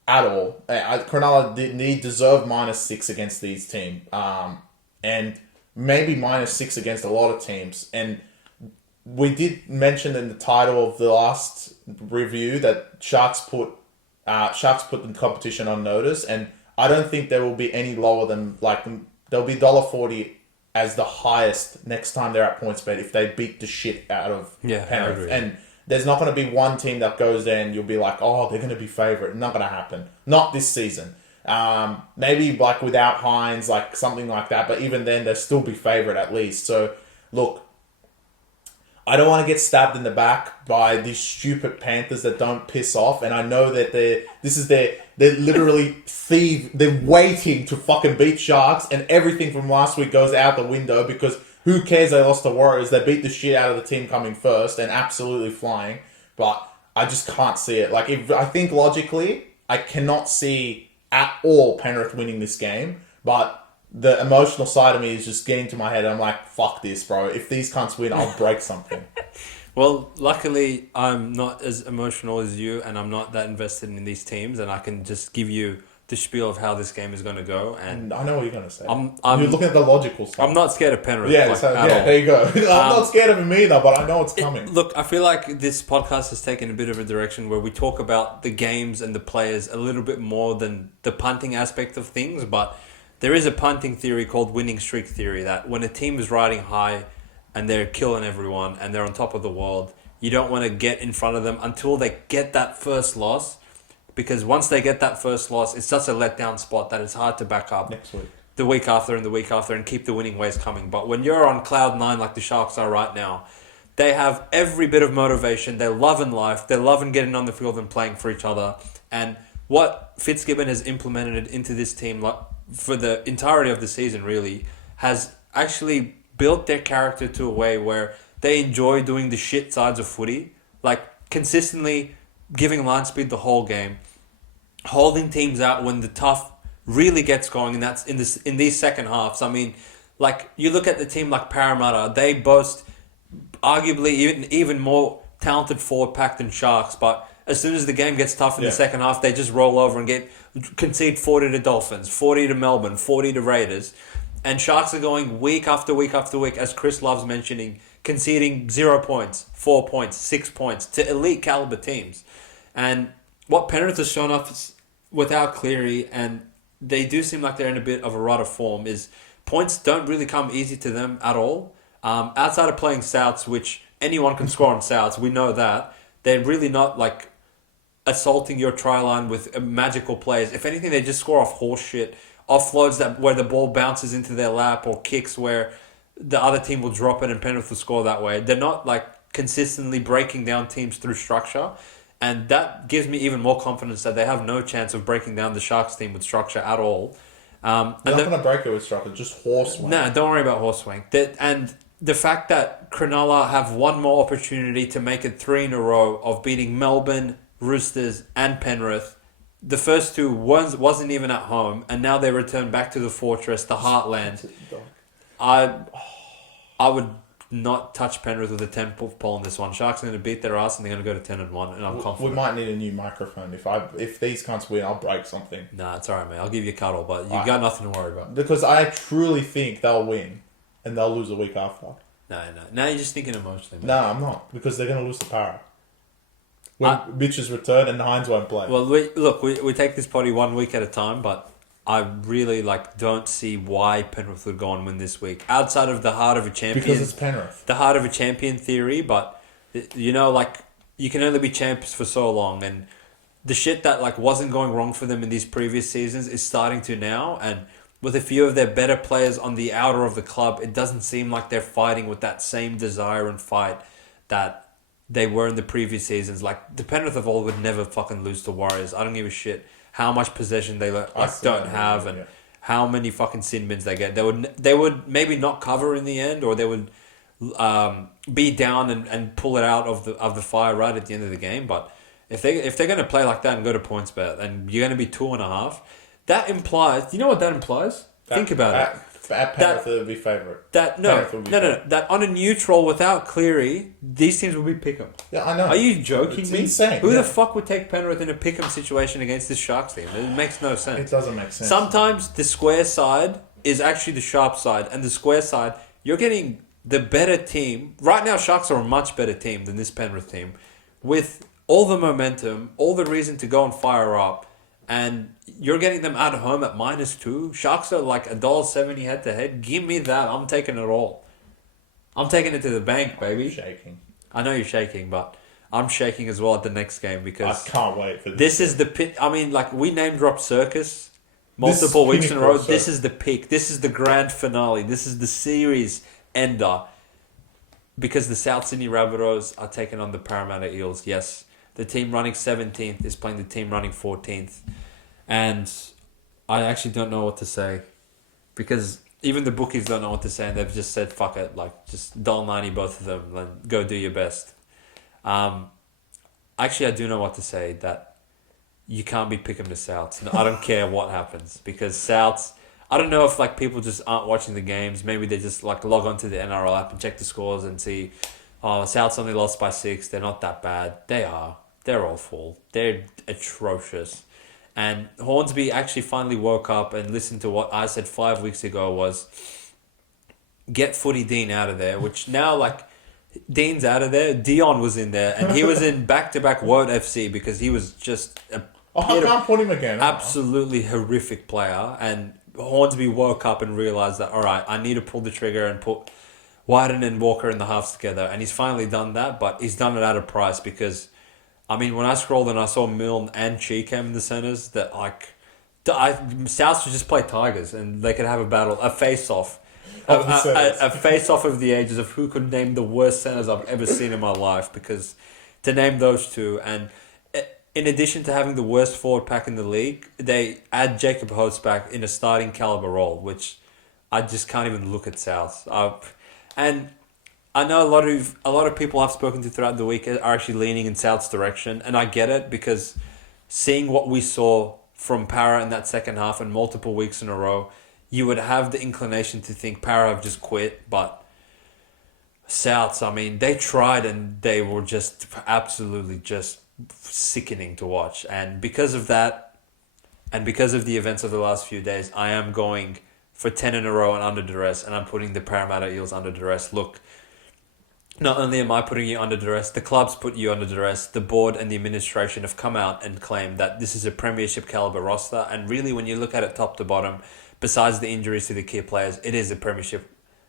at all. Cronulla deserve -6 against these teams. And maybe -6 against a lot of teams. And we did mention in the title of the last review that Sharks put the competition on notice, and I don't think there will be any lower than there'll be $1.40 as the highest next time they're at PointsBet if they beat the shit out of Penrith. And there's not going to be one team that goes there and you'll be like, oh, they're going to be favourite. Not going to happen. Not this season. Maybe without Hines, something like that. But even then, they'll still be favourite at least. So, look, I don't want to get stabbed in the back by these stupid Panthers that don't piss off. And I know that they're literally they're waiting to fucking beat Sharks, and everything from last week goes out the window because who cares they lost to Warriors? They beat the shit out of the team coming first and absolutely flying. But I just can't see it. I think logically, I cannot see at all Penrith winning this game, but the emotional side of me is just getting to my head. I'm like, fuck this, bro. If these cunts win, I'll break something. Well, luckily, I'm not as emotional as you, and I'm not that invested in these teams, and I can just give you the spiel of how this game is going to go. And I know what you're going to say. You're looking at the logical stuff. I'm not scared of Penrith. There you go. I'm not scared of him either, but I know it's coming. Look, I feel like this podcast has taken a bit of a direction where we talk about the games and the players a little bit more than the punting aspect of things, but there is a punting theory called winning streak theory that when a team is riding high and they're killing everyone and they're on top of the world, you don't want to get in front of them until they get that first loss. Because once they get that first loss, it's such a letdown spot that it's hard to back up next week, the week after and the week after and keep the winning ways coming. But when you're on cloud 9 like the Sharks are right now, they have every bit of motivation. They're loving life. They're loving getting on the field and playing for each other. And what Fitzgibbon has implemented into this team for the entirety of the season, really, has actually built their character to a way where they enjoy doing the shit sides of footy, like consistently giving line speed the whole game, holding teams out when the tough really gets going, and that's in these second halves. I mean, like you look at the team like Parramatta, they boast arguably even more talented forward pack than Sharks, but as soon as the game gets tough in the second half, they just roll over and concede 40 to Dolphins, 40 to Melbourne, 40 to Raiders. And Sharks are going week after week after week, as Chris loves mentioning, conceding 0 points, 4 points, 6 points to elite caliber teams. And what Penrith has shown us without Cleary, and they do seem like they're in a bit of a rut of form, is points don't really come easy to them at all. Outside of playing Souths, which anyone can score on Souths, we know that, they're really not like assaulting your try line with magical plays. If anything, they just score off horse shit, offloads where the ball bounces into their lap, or kicks where the other team will drop it and Penrith will score that way. They're not like consistently breaking down teams through structure, and that gives me even more confidence that they have no chance of breaking down the Sharks team with structure at all. They're not going to break it with structure, just horsewing. No, don't worry about horsewing. And the fact that Cronulla have one more opportunity to make it 3 in a row of beating Melbourne, Roosters and Penrith. The first two wasn't even at home, and now they return back to the fortress, the heartland. I would not touch Penrith with a 10 pole on this one. Sharks are going to beat their ass and they're going to go to 10-1, and I'm confident. We might need a new microphone. If these cunts win, I'll break something. Nah, it's alright, mate. I'll give you a cuddle, but you got nothing to worry about. Because I truly think they'll win, and they'll lose a week after. No. Now you're just thinking emotionally, mate. No, I'm not. Because they're going to lose to Para. When bitches return and Hines won't play. Well, we take this potty 1 week at a time, but I really don't see why Penrith would go and win this week. Outside of the heart of a champion. Because it's Penrith. The heart of a champion theory, but you can only be champions for so long, and the shit that wasn't going wrong for them in these previous seasons is starting to now, and with a few of their better players on the outer of the club, it doesn't seem like they're fighting with that same desire and fight that they were in the previous seasons. Like, the Penrith of old would never fucking lose to Warriors. I don't give a shit how much possession they don't have and how many fucking sin bins they get. They would maybe not cover in the end, or they would be down and pull it out of the fire right at the end of the game. But if they're going to play like that and go to PointsBet, and you're going to be 2.5, that implies... You know what that implies? Think about it. Penrith will be favourite. That on a neutral without Cleary, these teams will be pick'em. Yeah, I know. Are you joking me? Insane. Who the fuck would take Penrith in a pick'em situation against this Sharks team? It makes no sense. It doesn't make sense. Sometimes the square side is actually the sharp side, and the square side, you're getting the better team. Right now, Sharks are a much better team than this Penrith team, with all the momentum, all the reason to go and fire up, and you're getting them at home at -2. Sharks are like $1.70 head to head. Give me that. I'm taking it all. I'm taking it to the bank, baby. I'm shaking. I know you're shaking, but I'm shaking as well at the next game because I can't wait for this. This is the pit. I mean, we name dropped Circus multiple weeks in a row. This is the peak. This is the grand finale. This is the series ender. Because the South Sydney Rabbitohs are taking on the Parramatta Eels. Yes, the team running 17th is playing the team running 14th. And I actually don't know what to say. Because even the bookies don't know what to say. And they've just said, fuck it. Just $1.90 both of them. Go do your best. Actually, I do know what to say. That you can't be picking the Souths. No, I don't care what happens. Because Souths... I don't know if people just aren't watching the games. Maybe they just log onto the NRL app and check the scores and see, Souths only lost by 6. They're not that bad. They are. They're awful. They're atrocious. And Hornsby actually finally woke up and listened to what I said 5 weeks ago was, get Footy Dean out of there, which now, Dean's out of there. Dion was in there, and he was in back-to-back Word FC because he was just I can't put him again. Absolutely horrific player. And Hornsby woke up and realised that, all right, I need to pull the trigger and put Wyden and Walker in the halves together. And he's finally done that, but he's done it at a price because... when I scrolled and I saw Milne and Cheekham in the centres, that South should just play Tigers and they could have a battle, a face-off. A face-off of the ages of who could name the worst centres I've ever seen in my life, because to name those two, and in addition to having the worst forward pack in the league, they add Jacob Holtz back in a starting caliber role, which I just can't even look at South. And I know a lot of people I've spoken to throughout the week are actually leaning in South's direction, and I get it because seeing what we saw from Para in that second half and multiple weeks in a row, you would have the inclination to think Para have just quit, but Souths, I mean, they tried and they were just absolutely just sickening to watch. And because of that, and because of the events of the last few days, I am going for 10 in a row and under duress, and I'm putting the Parramatta Eels under duress. Look, not only am I putting you under duress, the club's put you under duress. The board and the administration have come out and claimed that this is a premiership caliber roster. And really, when you look at it top to bottom, besides the injuries to the key players, it is a premiership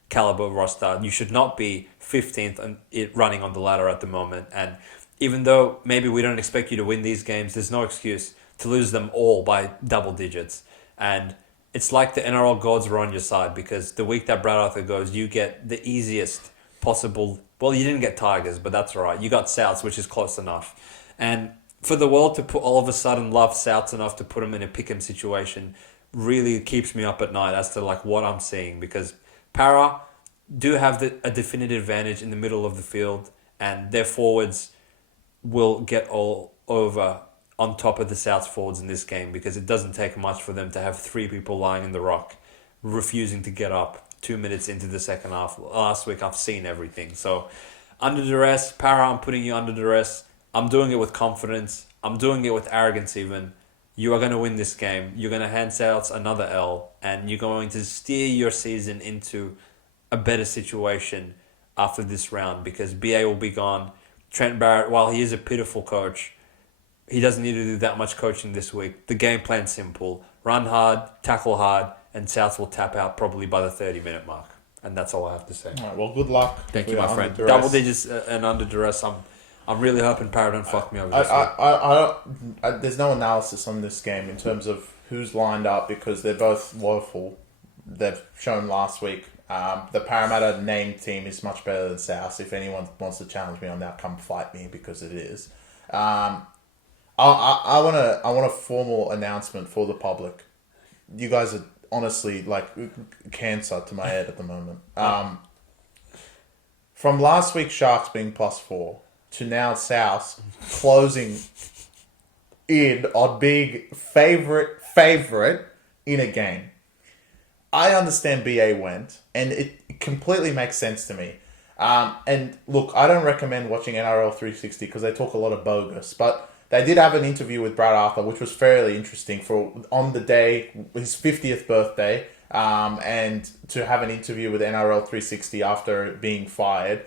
caliber roster. You should not be 15th and running on the ladder at the moment. And even though maybe we don't expect you to win these games, there's no excuse to lose them all by double digits. And it's like the NRL gods were on your side, because the week that Brad Arthur goes, you get the easiest possible. Well, you didn't get Tigers, but that's all right. You got Souths, which is close enough. And for the world to put all of a sudden love Souths enough to put them in a pick-em situation really keeps me up at night as to like what I'm seeing, because Para do have a definitive advantage in the middle of the field, and their forwards will get all over on top of the South's forwards in this game, because it doesn't take much for them to have three people lying in the rock, refusing to get up 2 minutes into the second half. Last week, I've seen everything. So, under duress, Para, I'm putting you under duress. I'm doing it with confidence. I'm doing it with arrogance even. You are going to win this game. You're going to hand Souths another L, and you're going to steer your season into a better situation after this round, because BA will be gone. Trent Barrett, while he is a pitiful coach, he doesn't need to do that much coaching this week. The game plan's simple. Run hard, tackle hard, and Souths will tap out probably by the 30-minute mark. And that's all I have to say. All right, well, good luck. Thank you, my friend. Double digits and under duress. I'm really hoping Parrot don't fuck me over this week. There's no analysis on this game in terms of who's lined up, because they're both woeful. They've shown last week. The Parramatta named team is much better than South. If anyone wants to challenge me on that, come fight me, because it is. I want a formal announcement for the public. You guys are honestly like cancer to my head at the moment. From last week Sharks being +4 to now South closing in on being favourite in a game. I understand BA went, and it completely makes sense to me. And look, I don't recommend watching NRL 360 because they talk a lot of bogus, but they did have an interview with Brad Arthur, which was fairly interesting for on the day, his 50th birthday, and to have an interview with NRL 360 after being fired.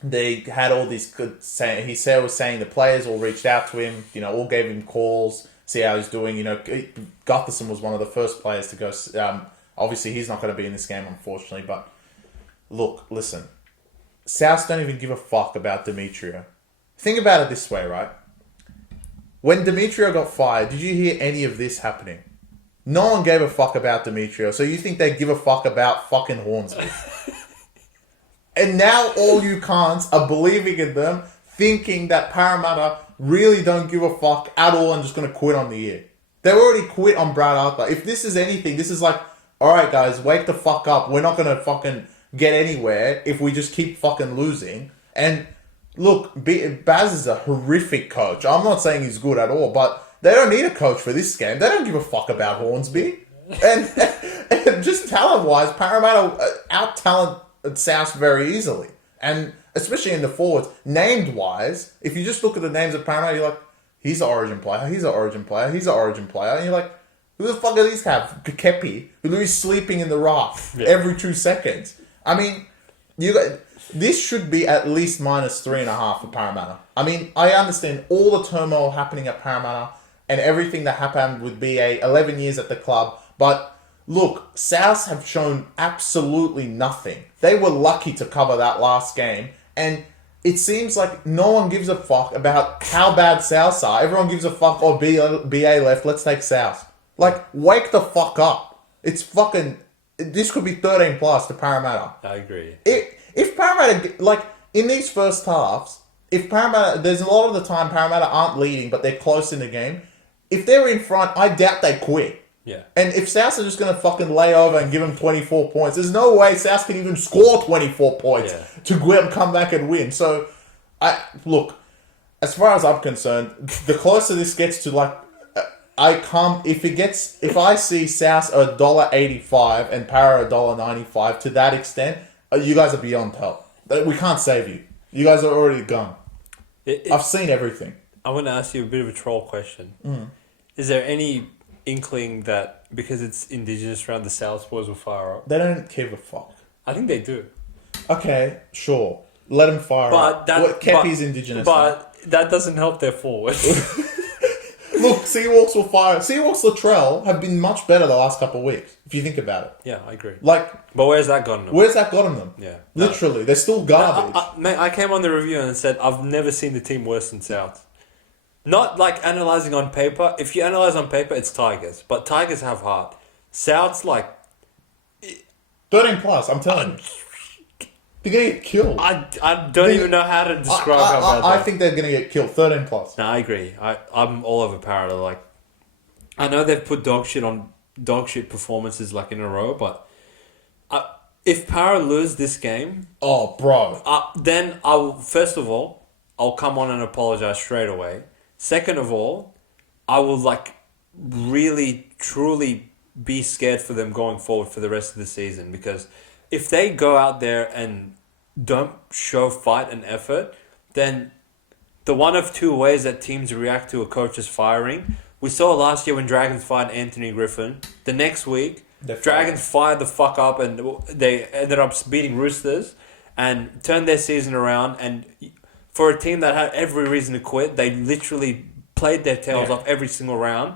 They had all these good saying. He was saying the players all reached out to him, all gave him calls, see how he's doing. Gutherson was one of the first players to go. Obviously, he's not going to be in this game, unfortunately. But look, listen, Souths don't even give a fuck about Demetrio. Think about it this way, right? When Demetrio got fired, did you hear any of this happening? No one gave a fuck about Demetrio. So you think they give a fuck about fucking Hornsby? And now all you cunts are believing in them, thinking that Parramatta really don't give a fuck at all and just going to quit on the year. They already quit on Brad Arthur. If this is anything, this is like, alright guys, wake the fuck up. We're not going to fucking get anywhere if we just keep fucking losing. And look, Baz is a horrific coach. I'm not saying he's good at all, but they don't need a coach for this game. They don't give a fuck about Hornsby. And just talent-wise, Parramatta out-talent South very easily. And especially in the forwards, named-wise, if you just look at the names of Parramatta, you're like, he's an Origin player, he's an Origin player, he's an Origin player. And you're like, who the fuck are these have? Kepi, who's sleeping in the rock every 2 seconds. I mean, this should be at least -3.5 for Parramatta. I mean, I understand all the turmoil happening at Parramatta and everything that happened with BA, 11 years at the club, but look, Souths have shown absolutely nothing. They were lucky to cover that last game, and it seems like no one gives a fuck about how bad Souths are. Everyone gives a fuck, BA left, let's take Souths. Like, wake the fuck up. It's fucking... This could be 13 plus to Parramatta. I agree. If Parramatta... Like, in these first halves, if Parramatta, there's a lot of the time Parramatta aren't leading, but they're close in the game. If they're in front, I doubt they quit. Yeah. And if South are just going to fucking lay over and give them 24 points, there's no way South can even score 24 points to go out and come back and win. So, look, as far as I'm concerned, the closer this gets to like, if I see South $1.85 and Para $1.95 to that extent, you guys are beyond help. We can't save you. You guys are already gone. I've seen everything. I want to ask you a bit of a troll question. Mm. Is there any inkling that because it's Indigenous round, the South boys will fire up? They don't give a fuck. I think they do. Okay, sure. Let them fire up. Kepi's Indigenous. But that doesn't help their forward. Look, Seahawks will fire. Seahawks Latrell have been much better the last couple of weeks, if you think about it. Yeah, I agree. But where's that gotten them? Where's that gotten them? Yeah. Literally, they're still garbage. I came on the review and said, I've never seen the team worse than South. Not like analysing on paper. If you analyse on paper, it's Tigers. But Tigers have heart. South's like... 13 plus, I'm telling you. They're going to get killed. I don't even know how to describe how bad I think they're going to get killed. 13 plus. No, I agree. I'm all over Parramatta. Like, I know they've put dog shit performances like in a row, but if Para lose this game... Oh, bro. Then first of all, I'll come on and apologise straight away. Second of all, I will like really, truly be scared for them going forward for the rest of the season, because if they go out there and don't show fight and effort, then the one of two ways that teams react to a coach's firing, we saw last year when Dragons fired Anthony Griffin. The next week, Dragons fired the fuck up and they ended up beating Roosters and turned their season around. And for a team that had every reason to quit, they literally played their tails off every single round.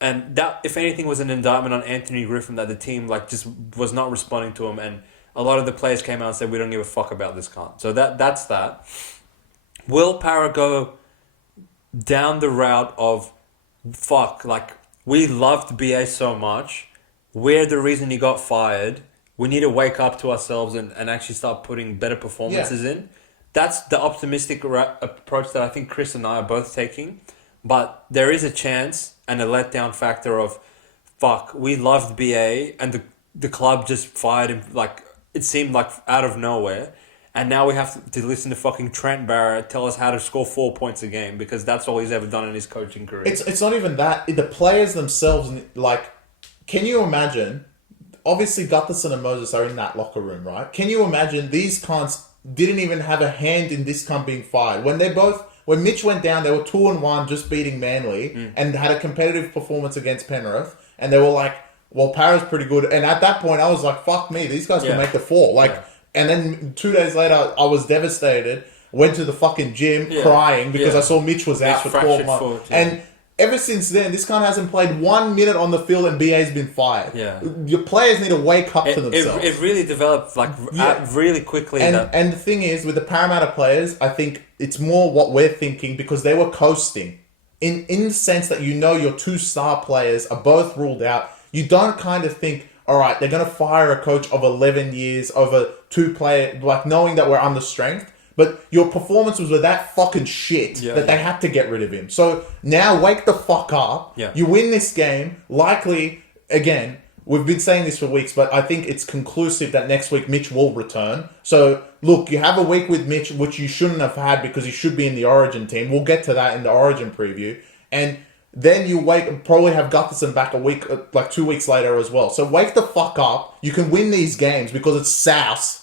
And that, if anything, was an indictment on Anthony Griffin, that the team like just was not responding to him. And a lot of the players came out and said, we don't give a fuck about this cunt. So that's that. Will Para go down the route of, fuck, like, we loved BA so much. We're the reason he got fired. We need to wake up to ourselves and actually start putting better performances in. That's the optimistic approach that I think Chris and I are both taking. But there is a chance and a letdown factor of, fuck, we loved BA and the club just fired him, like, it seemed like out of nowhere. And now we have to listen to fucking Trent Barrett tell us how to score 4 points a game, because that's all he's ever done in his coaching career. It's not even that. The players themselves, like, can you imagine? Obviously, Gutherson and Moses are in that locker room, right? Can you imagine these cunts didn't even have a hand in this cunt being fired? When Mitch went down, they were 2-1, just beating Manly, and had a competitive performance against Penrith, and they were like, well, Para's pretty good. And at that point, I was like, fuck me, these guys can make the 4. And then 2 days later, I was devastated. Went to the fucking gym crying because I saw Mitch was out for 12 months. Foot, and ever since then, this cunt hasn't played 1 minute on the field and BA's been fired. Yeah. Your players need to wake up to themselves. It really developed really quickly. And the thing is, with the Parramatta players, I think it's more what we're thinking, because they were coasting. In the sense that your 2 star players are both ruled out. You don't kind of think, all right, they're going to fire a coach of 11 years over 2 players, like knowing that we're under strength. But your performances were that fucking shit that they had to get rid of him. So now wake the fuck up. Yeah. You win this game. Likely, again, we've been saying this for weeks, but I think it's conclusive that next week Mitch will return. So, look, you have a week with Mitch, which you shouldn't have had because he should be in the Origin team. We'll get to that in the Origin preview. And then you probably have Gutherson back a week, like 2 weeks later as well. So wake the fuck up. You can win these games because it's South.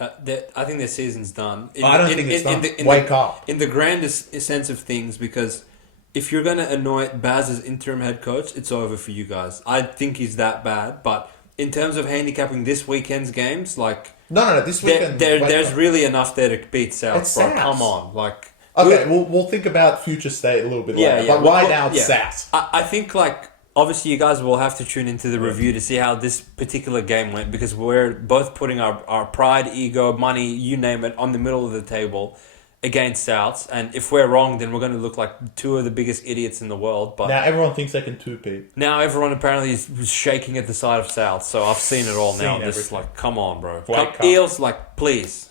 I think their season's done. I don't think it's done. Wake up. In the grandest sense of things, because if you're going to anoint Baz as interim head coach, it's over for you guys. I think he's that bad. But in terms of handicapping this weekend's games, like... No, this weekend... There's really enough there to beat South, it's bro. South. Come on. Like... Okay, we'll think about future state a little bit later. But right now, it's South. I think, like... Obviously, you guys will have to tune into the review to see how this particular game went, because we're both putting our pride, ego, money, you name it, on the middle of the table against Souths. And if we're wrong, then we're going to look like 2 of the biggest idiots in the world. But now everyone thinks they can 2-peat. Now everyone apparently is shaking at the sight of South. So I've seen it all now. Just like, come on, bro. Eels, like, please,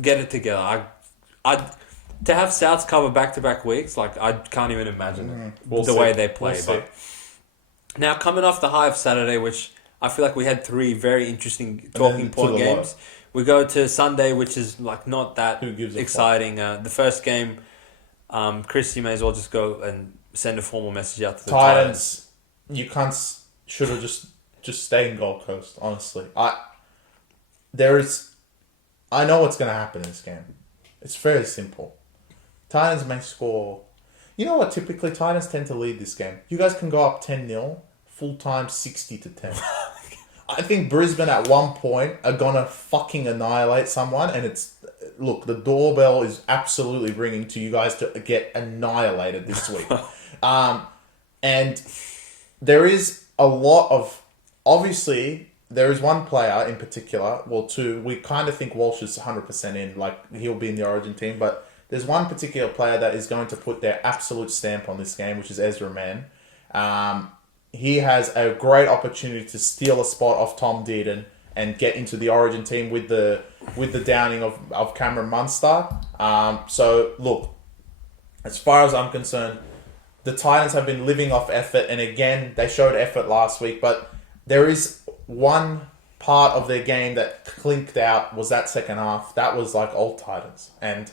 get it together. to have Souths cover back-to-back weeks, like, I can't even imagine way they play. But now, coming off the high of Saturday, which I feel like we had 3 very interesting talking point games. We go to Sunday, which is like not that exciting. The first game, Chris, you may as well just go and send a formal message out to the Titans. You should have just stayed in Gold Coast. Honestly, I know what's going to happen in this game. It's very simple. Titans may score. You know what? Typically, Titans tend to lead this game. You guys can go up 10-0, full time 60-10. I think Brisbane at one point are going to fucking annihilate someone, and look, the doorbell is absolutely ringing to you guys to get annihilated this week. And there is a lot of, obviously, there is one player in particular, well, 2, we kind of think Walsh is 100% in, like, he'll be in the Origin team, but there's one particular player that is going to put their absolute stamp on this game, which is Ezra Mann. He has a great opportunity to steal a spot off Tom Dearden and get into the Origin team with the downing of Cameron Munster. So, look, as far as I'm concerned, the Titans have been living off effort, and again, they showed effort last week, but there is one part of their game that clinked out, was that second half. That was like old Titans. And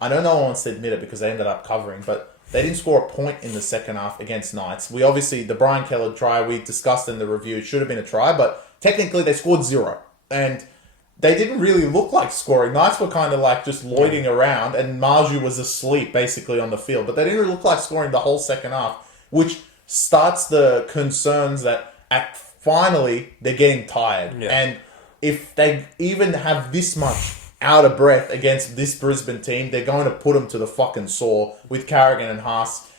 I know no one wants to admit it because they ended up covering, but they didn't score a point in the second half against Knights. We obviously, the Brian Keller try, we discussed in the review, it should have been a try, but technically they scored 0. And they didn't really look like scoring. Knights were kind of like just loitering around, and Marju was asleep basically on the field. But they didn't really look like scoring the whole second half, which starts the concerns that finally they're getting tired. Yeah. And if they even have this much out of breath against this Brisbane team, they're going to put them to the fucking saw with Carrigan and Haas.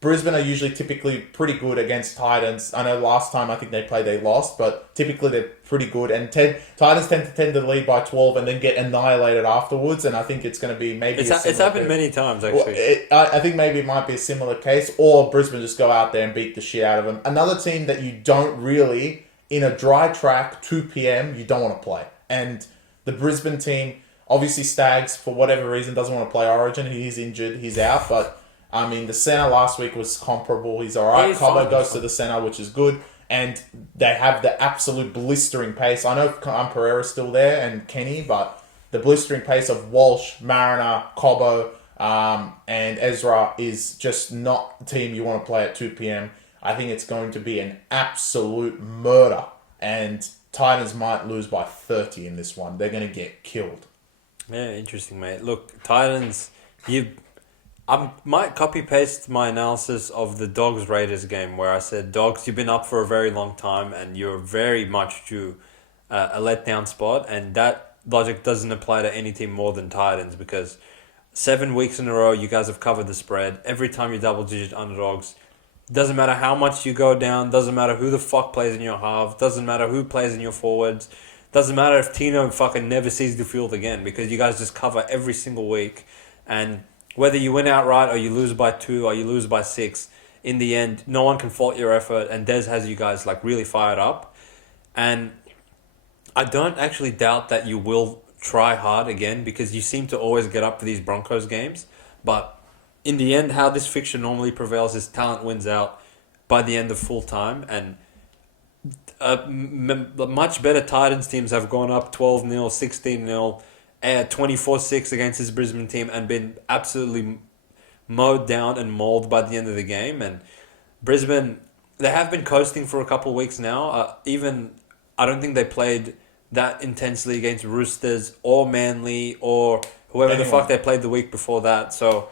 Brisbane are usually typically pretty good against Titans. I know last time I think they played, they lost, but typically they're pretty good. And Titans tend to lead by 12 and then get annihilated afterwards. And I think it's going to be maybe it's happened many times, actually. I think maybe it might be a similar case, or Brisbane just go out there and beat the shit out of them. Another team that you don't really, in a dry track, 2 p.m, you don't want to play. And the Brisbane team, obviously Stags, for whatever reason, doesn't want to play Origin. He's injured. He's out. But, I mean, the centre last week was comparable. He's all right. Cobbo goes to the centre, which is good. And they have the absolute blistering pace. I know Pereira's still there and Kenny, but the blistering pace of Walsh, Mariner, Cobbo, and Ezra is just not the team you want to play at 2 p.m. I think it's going to be an absolute murder. And Titans might lose by 30 in this one. They're going to get killed. Yeah, interesting, mate. Look, Titans, I might copy-paste my analysis of the Dogs-Raiders game where I said, Dogs, you've been up for a very long time and you're very much due a letdown spot. And that logic doesn't apply to any team more than Titans, because 7 weeks in a row, you guys have covered the spread. Every time you're double-digit underdogs, doesn't matter how much you go down, doesn't matter who the fuck plays in your half, doesn't matter who plays in your forwards, doesn't matter if Tino fucking never sees the field again, because you guys just cover every single week. And whether you win outright or you lose by 2 or you lose by 6, in the end, no one can fault your effort, and Des has you guys like really fired up. And I don't actually doubt that you will try hard again, because you seem to always get up for these Broncos games. But in the end, how this fixture normally prevails is talent wins out by the end of full time. And much better Titans teams have gone up 12-0, 16-0, 24-6 against this Brisbane team and been absolutely mowed down and mauled by the end of the game. And Brisbane, they have been coasting for a couple of weeks now. I don't think they played that intensely against Roosters or Manly or whoever the fuck they played the week before that. So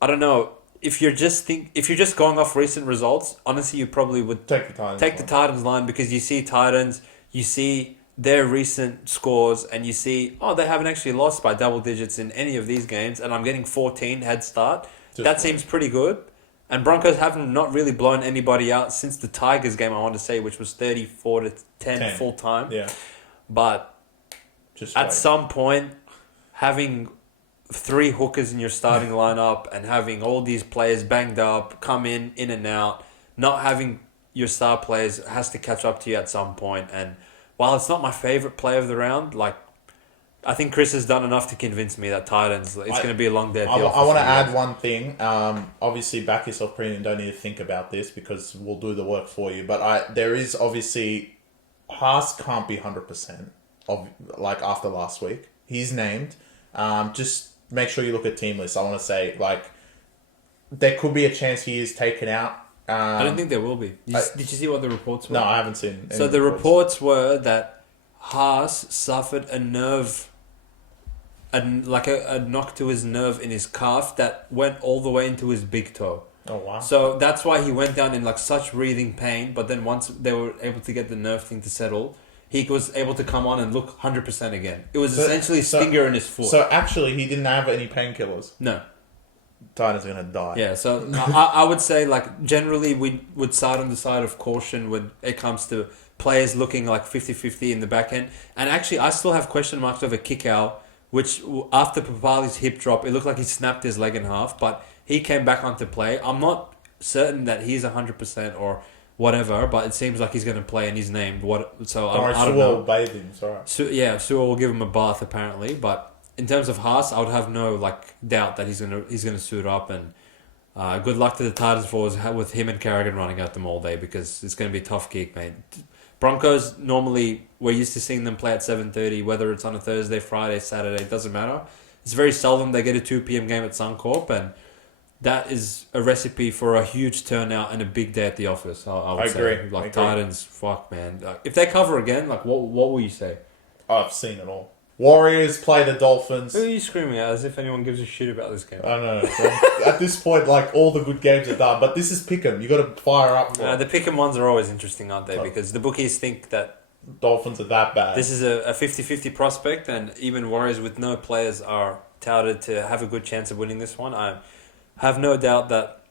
I don't know. If you're just going off recent results, honestly, you probably would take the Titans line, because you see Titans, you see their recent scores, and you see, they haven't actually lost by double digits in any of these games, and I'm getting 14 head start. That seems pretty good. And Broncos haven't not really blown anybody out since the Tigers game, I want to say, which was 34-10 full time. Yeah. But at some point, having 3 hookers in your starting lineup and having all these players banged up, come in and out, not having your star players has to catch up to you at some point. And while it's not my favorite play of the round, like, I think Chris has done enough to convince me that Titans, it's going to be a long day at the office. I want to add one thing. Obviously, Back Yourself Premium don't need to think about this because we'll do the work for you. But there is obviously... Haas can't be 100% of like after last week. He's named. Just make sure you look at team lists. I want to say, like, there could be a chance he is taken out. I don't think there will be. Did you see what the reports were? No, I haven't seen any. So the reports were that Haas suffered a nerve... a knock to his nerve in his calf that went all the way into his big toe. Oh, wow. So that's why he went down in like such breathing pain. But then once they were able to get the nerve thing to settle, he was able to come on and look 100% again. It was essentially a stinger in his foot. So actually, he didn't have any painkillers. No. Titans are going to die. Yeah, so I would say, like, generally we would side on the side of caution when it comes to players looking like 50-50 in the back end. And actually, I still have question marks over Kickout, which after Papali's hip drop, it looked like he snapped his leg in half, but he came back onto play. I'm not certain that he's 100% or whatever, but it seems like he's going to play and he's named. So I don't know. Will bathe him, sorry. Sewell will give him a bath apparently, but in terms of Haas, I would have no doubt that he's gonna suit up, and good luck to the Titans forwards with him and Carrigan running at them all day, because it's going to be a tough gig, mate. Broncos, normally we're used to seeing them play at 7:30, whether it's on a Thursday, Friday, Saturday, it doesn't matter. It's very seldom they get a 2 p.m. game at Suncorp, and that is a recipe for a huge turnout and a big day at the office. I would say. Agree. Like, Titans, fuck, man. If they cover again, like, what will you say? I've seen it all. Warriors play the Dolphins. Who are you screaming at as if anyone gives a shit about this game? I don't know. At this point, like, all the good games are done. But this is Pick'em. You got to fire up for it. The Pick'em ones are always interesting, aren't they? Because the bookies think that Dolphins are that bad. This is a 50-50 prospect, and even Warriors with no players are touted to have a good chance of winning this one. I have no doubt that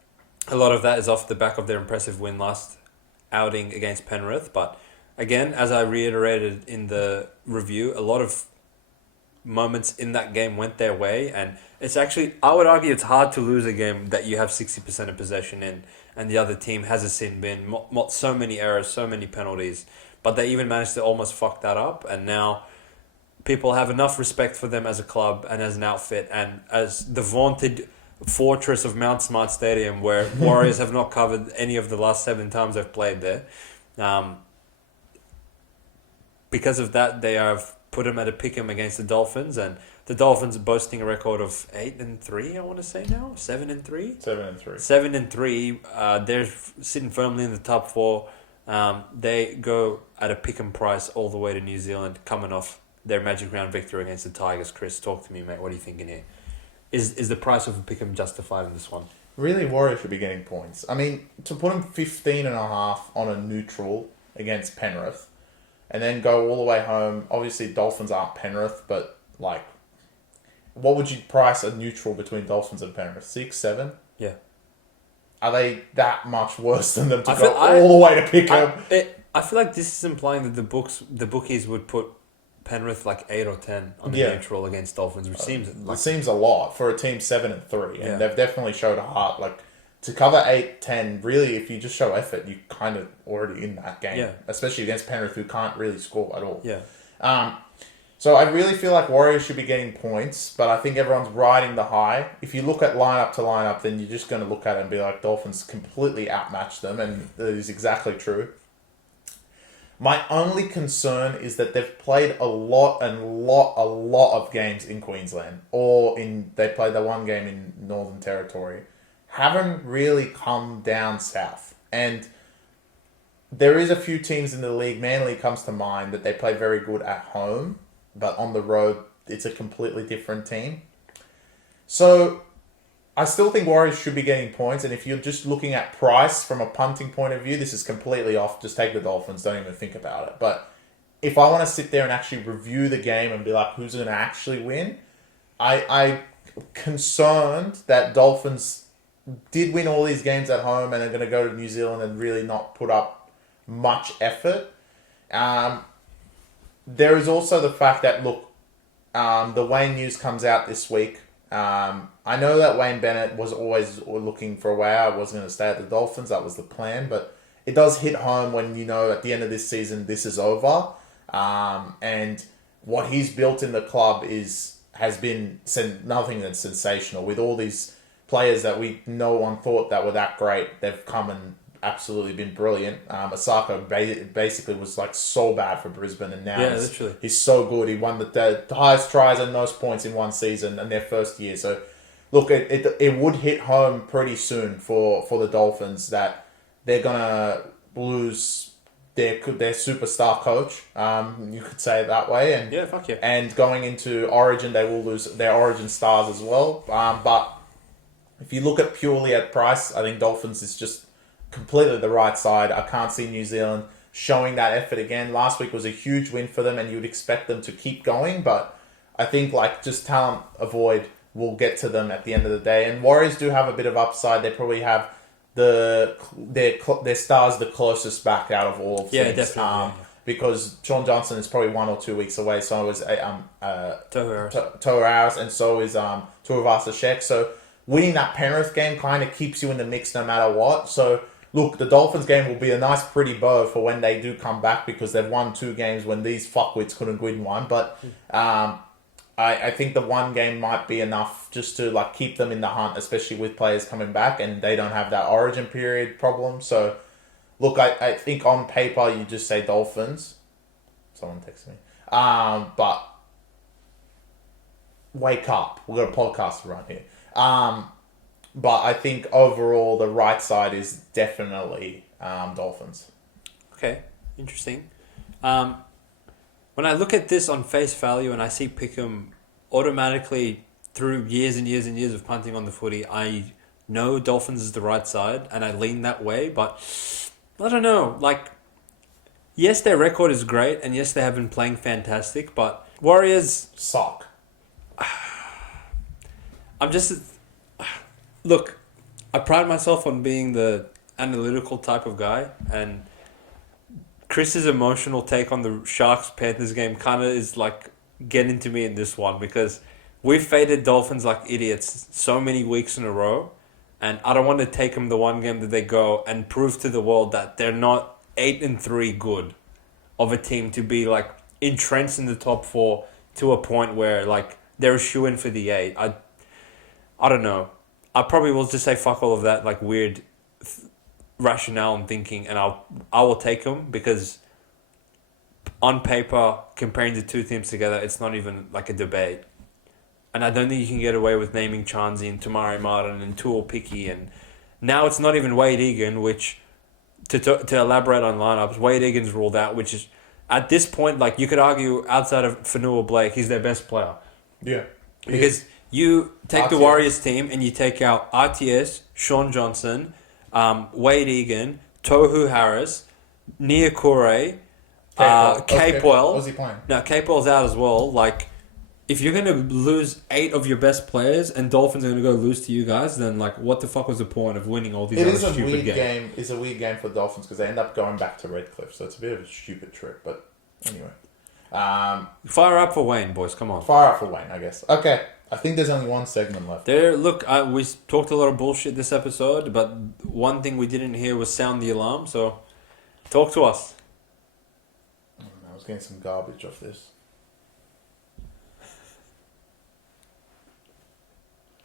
a lot of that is off the back of their impressive win last outing against Penrith. But again, as I reiterated in the review, a lot of moments in that game went their way, and it's actually, I would argue, it's hard to lose a game that you have 60% of possession in and the other team has a sin bin, so many errors, so many penalties, but they even managed to almost fuck that up, and now people have enough respect for them as a club and as an outfit and as the vaunted fortress of Mount Smart Stadium, where Warriors have not covered any of the last 7 times they've played there. Because of that, they have put him at a pick'em against the Dolphins, and the Dolphins are boasting a record of 8-3. I want to say now 7-3. 7-3. They're sitting firmly in the top 4. They go at a pick'em price all the way to New Zealand, coming off their Magic Round victory against the Tigers. Chris, talk to me, mate. What are you thinking here? Is the price of a pick'em justified in this one? Really, Warriors should be getting points. I mean, to put them 15.5 on a neutral against Penrith, and then go all the way home. Obviously, Dolphins aren't Penrith, but, like, what would you price a neutral between Dolphins and Penrith? 6, 7? Yeah. Are they that much worse than them to go all the way to pick them? I feel like this is implying that the bookies would put Penrith like 8 or 10 on the neutral against Dolphins, which seems like, it seems a lot for a team 7-3, and they've definitely showed a heart. Like, to cover 8-10, really, if you just show effort, you're kind of already in that game. Yeah. Especially against Penrith, who can't really score at all. Yeah. So I really feel like Warriors should be getting points, but I think everyone's riding the high. If you look at lineup to lineup, then you're just going to look at it and be like, Dolphins completely outmatched them, and that is exactly true. My only concern is that they've played a lot of games in Queensland, or they played the one game in Northern Territory. Haven't really come down south. And there is a few teams in the league, Manly comes to mind, that they play very good at home, but on the road, it's a completely different team. So, I still think Warriors should be getting points, and if you're just looking at price from a punting point of view, this is completely off. Just take the Dolphins, don't even think about it. But if I want to sit there and actually review the game and be like, who's going to actually win, I'm concerned that Dolphins did win all these games at home and are going to go to New Zealand and really not put up much effort. There is also the fact that, look, the Wayne news comes out this week. I know that Wayne Bennett was always looking for a way out. Wasn't going to stay at the Dolphins. That was the plan. But it does hit home when you know at the end of this season, this is over. And what he's built in the club has been nothing than sensational. With all these players that no one thought that were that great, they've come and absolutely been brilliant. Osaka basically was like so bad for Brisbane, and now he's so good. He won the highest tries and most points in one season in their first year. So, look, it would hit home pretty soon for the Dolphins that they're gonna lose their superstar coach. You could say it that way, and fuck yeah. And going into Origin, they will lose their Origin stars as well. But if you look at purely at price, I think Dolphins is just completely the right side. I can't see New Zealand showing that effort again. Last week was a huge win for them, and you would expect them to keep going. But I think just talent avoid will get to them at the end of the day. And Warriors do have a bit of upside. They probably have their stars the closest back out of all of things. Yeah, definitely. Because Sean Johnson is probably 1 or 2 weeks away. So is Tohu Harris, and so is Tuivasa Sheck. So winning that Penrith game kind of keeps you in the mix no matter what. So look, the Dolphins game will be a nice pretty bow for when they do come back, because they've won 2 games when these fuckwits couldn't win one. But I think the one game might be enough just to keep them in the hunt, especially with players coming back and they don't have that Origin period problem. So look, I think on paper you just say Dolphins. Someone texted me. But wake up. We've got a podcast to run here. But I think overall the right side is definitely Dolphins. Okay, interesting. When I look at this on face value and I see Pick'em automatically through years and years and years of punting on the footy, I know Dolphins is the right side and I lean that way, but I don't know. Yes, their record is great and yes, they have been playing fantastic, but Warriors suck. Look, I pride myself on being the analytical type of guy, and Chris's emotional take on the Sharks-Panthers game kind of is getting to me in this one, because we've faded Dolphins like idiots so many weeks in a row, and I don't want to take them the one game that they go and prove to the world that they're not 8-3 good of a team to be entrenched in the top 4 to a point where they're a shoo-in for the 8. I don't know. I probably will just say fuck all of that weird rationale and thinking, and I will take them, because on paper, comparing the two teams together, it's not even a debate. And I don't think you can get away with naming Chanzi and Tamari Martin and Tool Picky, and now it's not even Wade Egan, which to elaborate on lineups, Wade Egan's ruled out, which is at this point you could argue outside of Fanua Blake, he's their best player. Yeah, because you take the Warriors team and you take out RTS, Sean Johnson, Wade Egan, Tohu Harris, Nia Kure, Capewell. Was he playing? No, Capewell's out as well. If you're going to lose 8 of your best players and Dolphins are going to go lose to you guys, then what the fuck was the point of winning all these other stupid games? It's a weird game for the Dolphins because they end up going back to Redcliffe, so it's a bit of a stupid trip. But anyway. Fire up for Wayne, boys. Come on. Fire up for Wayne, I guess. Okay. I think there's only one segment left. We talked a lot of bullshit this episode, but one thing we didn't hear was sound the alarm, so talk to us. I was getting some garbage off this.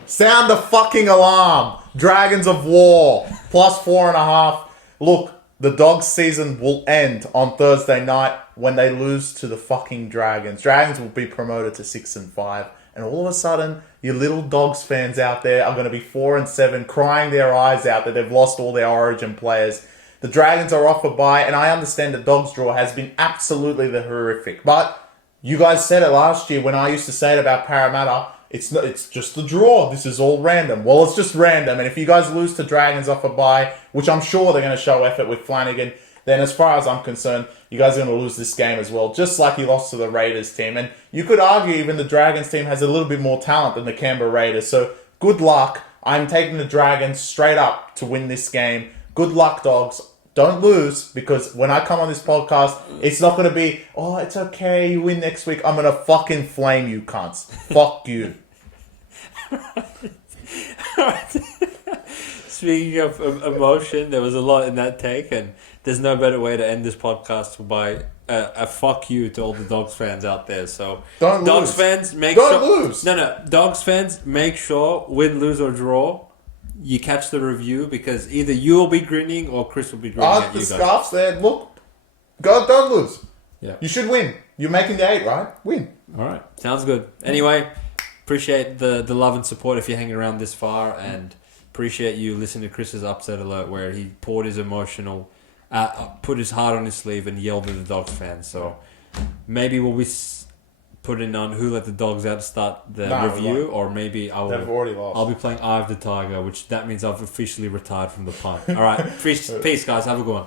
Sound the fucking alarm! Dragons of War, plus 4.5. Look, the Dogs season will end on Thursday night when they lose to the fucking Dragons. Dragons will be promoted to 6-5. And all of a sudden, your little Dogs fans out there are going to be 4-7, crying their eyes out that they've lost all their Origin players. The Dragons are off a bye, and I understand the Dogs draw has been absolutely horrific. But you guys said it last year when I used to say it about Parramatta. It's just the draw. This is all random. Well, it's just random. And if you guys lose to Dragons off a bye, which I'm sure they're going to show effort with Flanagan, then as far as I'm concerned, you guys are going to lose this game as well, just like you lost to the Raiders team. And you could argue even the Dragons team has a little bit more talent than the Canberra Raiders. So good luck. I'm taking the Dragons straight up to win this game. Good luck, Dogs. Don't lose, because when I come on this podcast, it's not going to be, oh, it's okay, you win next week. I'm going to fucking flame you cunts. Fuck you. Speaking of emotion, there was a lot in that take, and there's no better way to end this podcast by a fuck you to all the Dogs fans out there. So, Dogs fans, don't lose. No, Dogs fans, make sure, win, lose, or draw, you catch the review, because either you will be grinning or Chris will be grinning at you guys. The scarf said, look, don't lose. Yeah. You should win. You're making the 8, right? Win. All right. Sounds good. Anyway, appreciate the love and support if you're hanging around this far, and appreciate you listening to Chris's upset alert where he poured his emotional, put his heart on his sleeve and yelled at the Dogs fans. So maybe we'll be putting on Who Let the Dogs Out to start the review, or maybe they've already lost. I'll be playing Eye of the Tiger, which that means I've officially retired from the punt. All right. Peace, guys. Have a good one.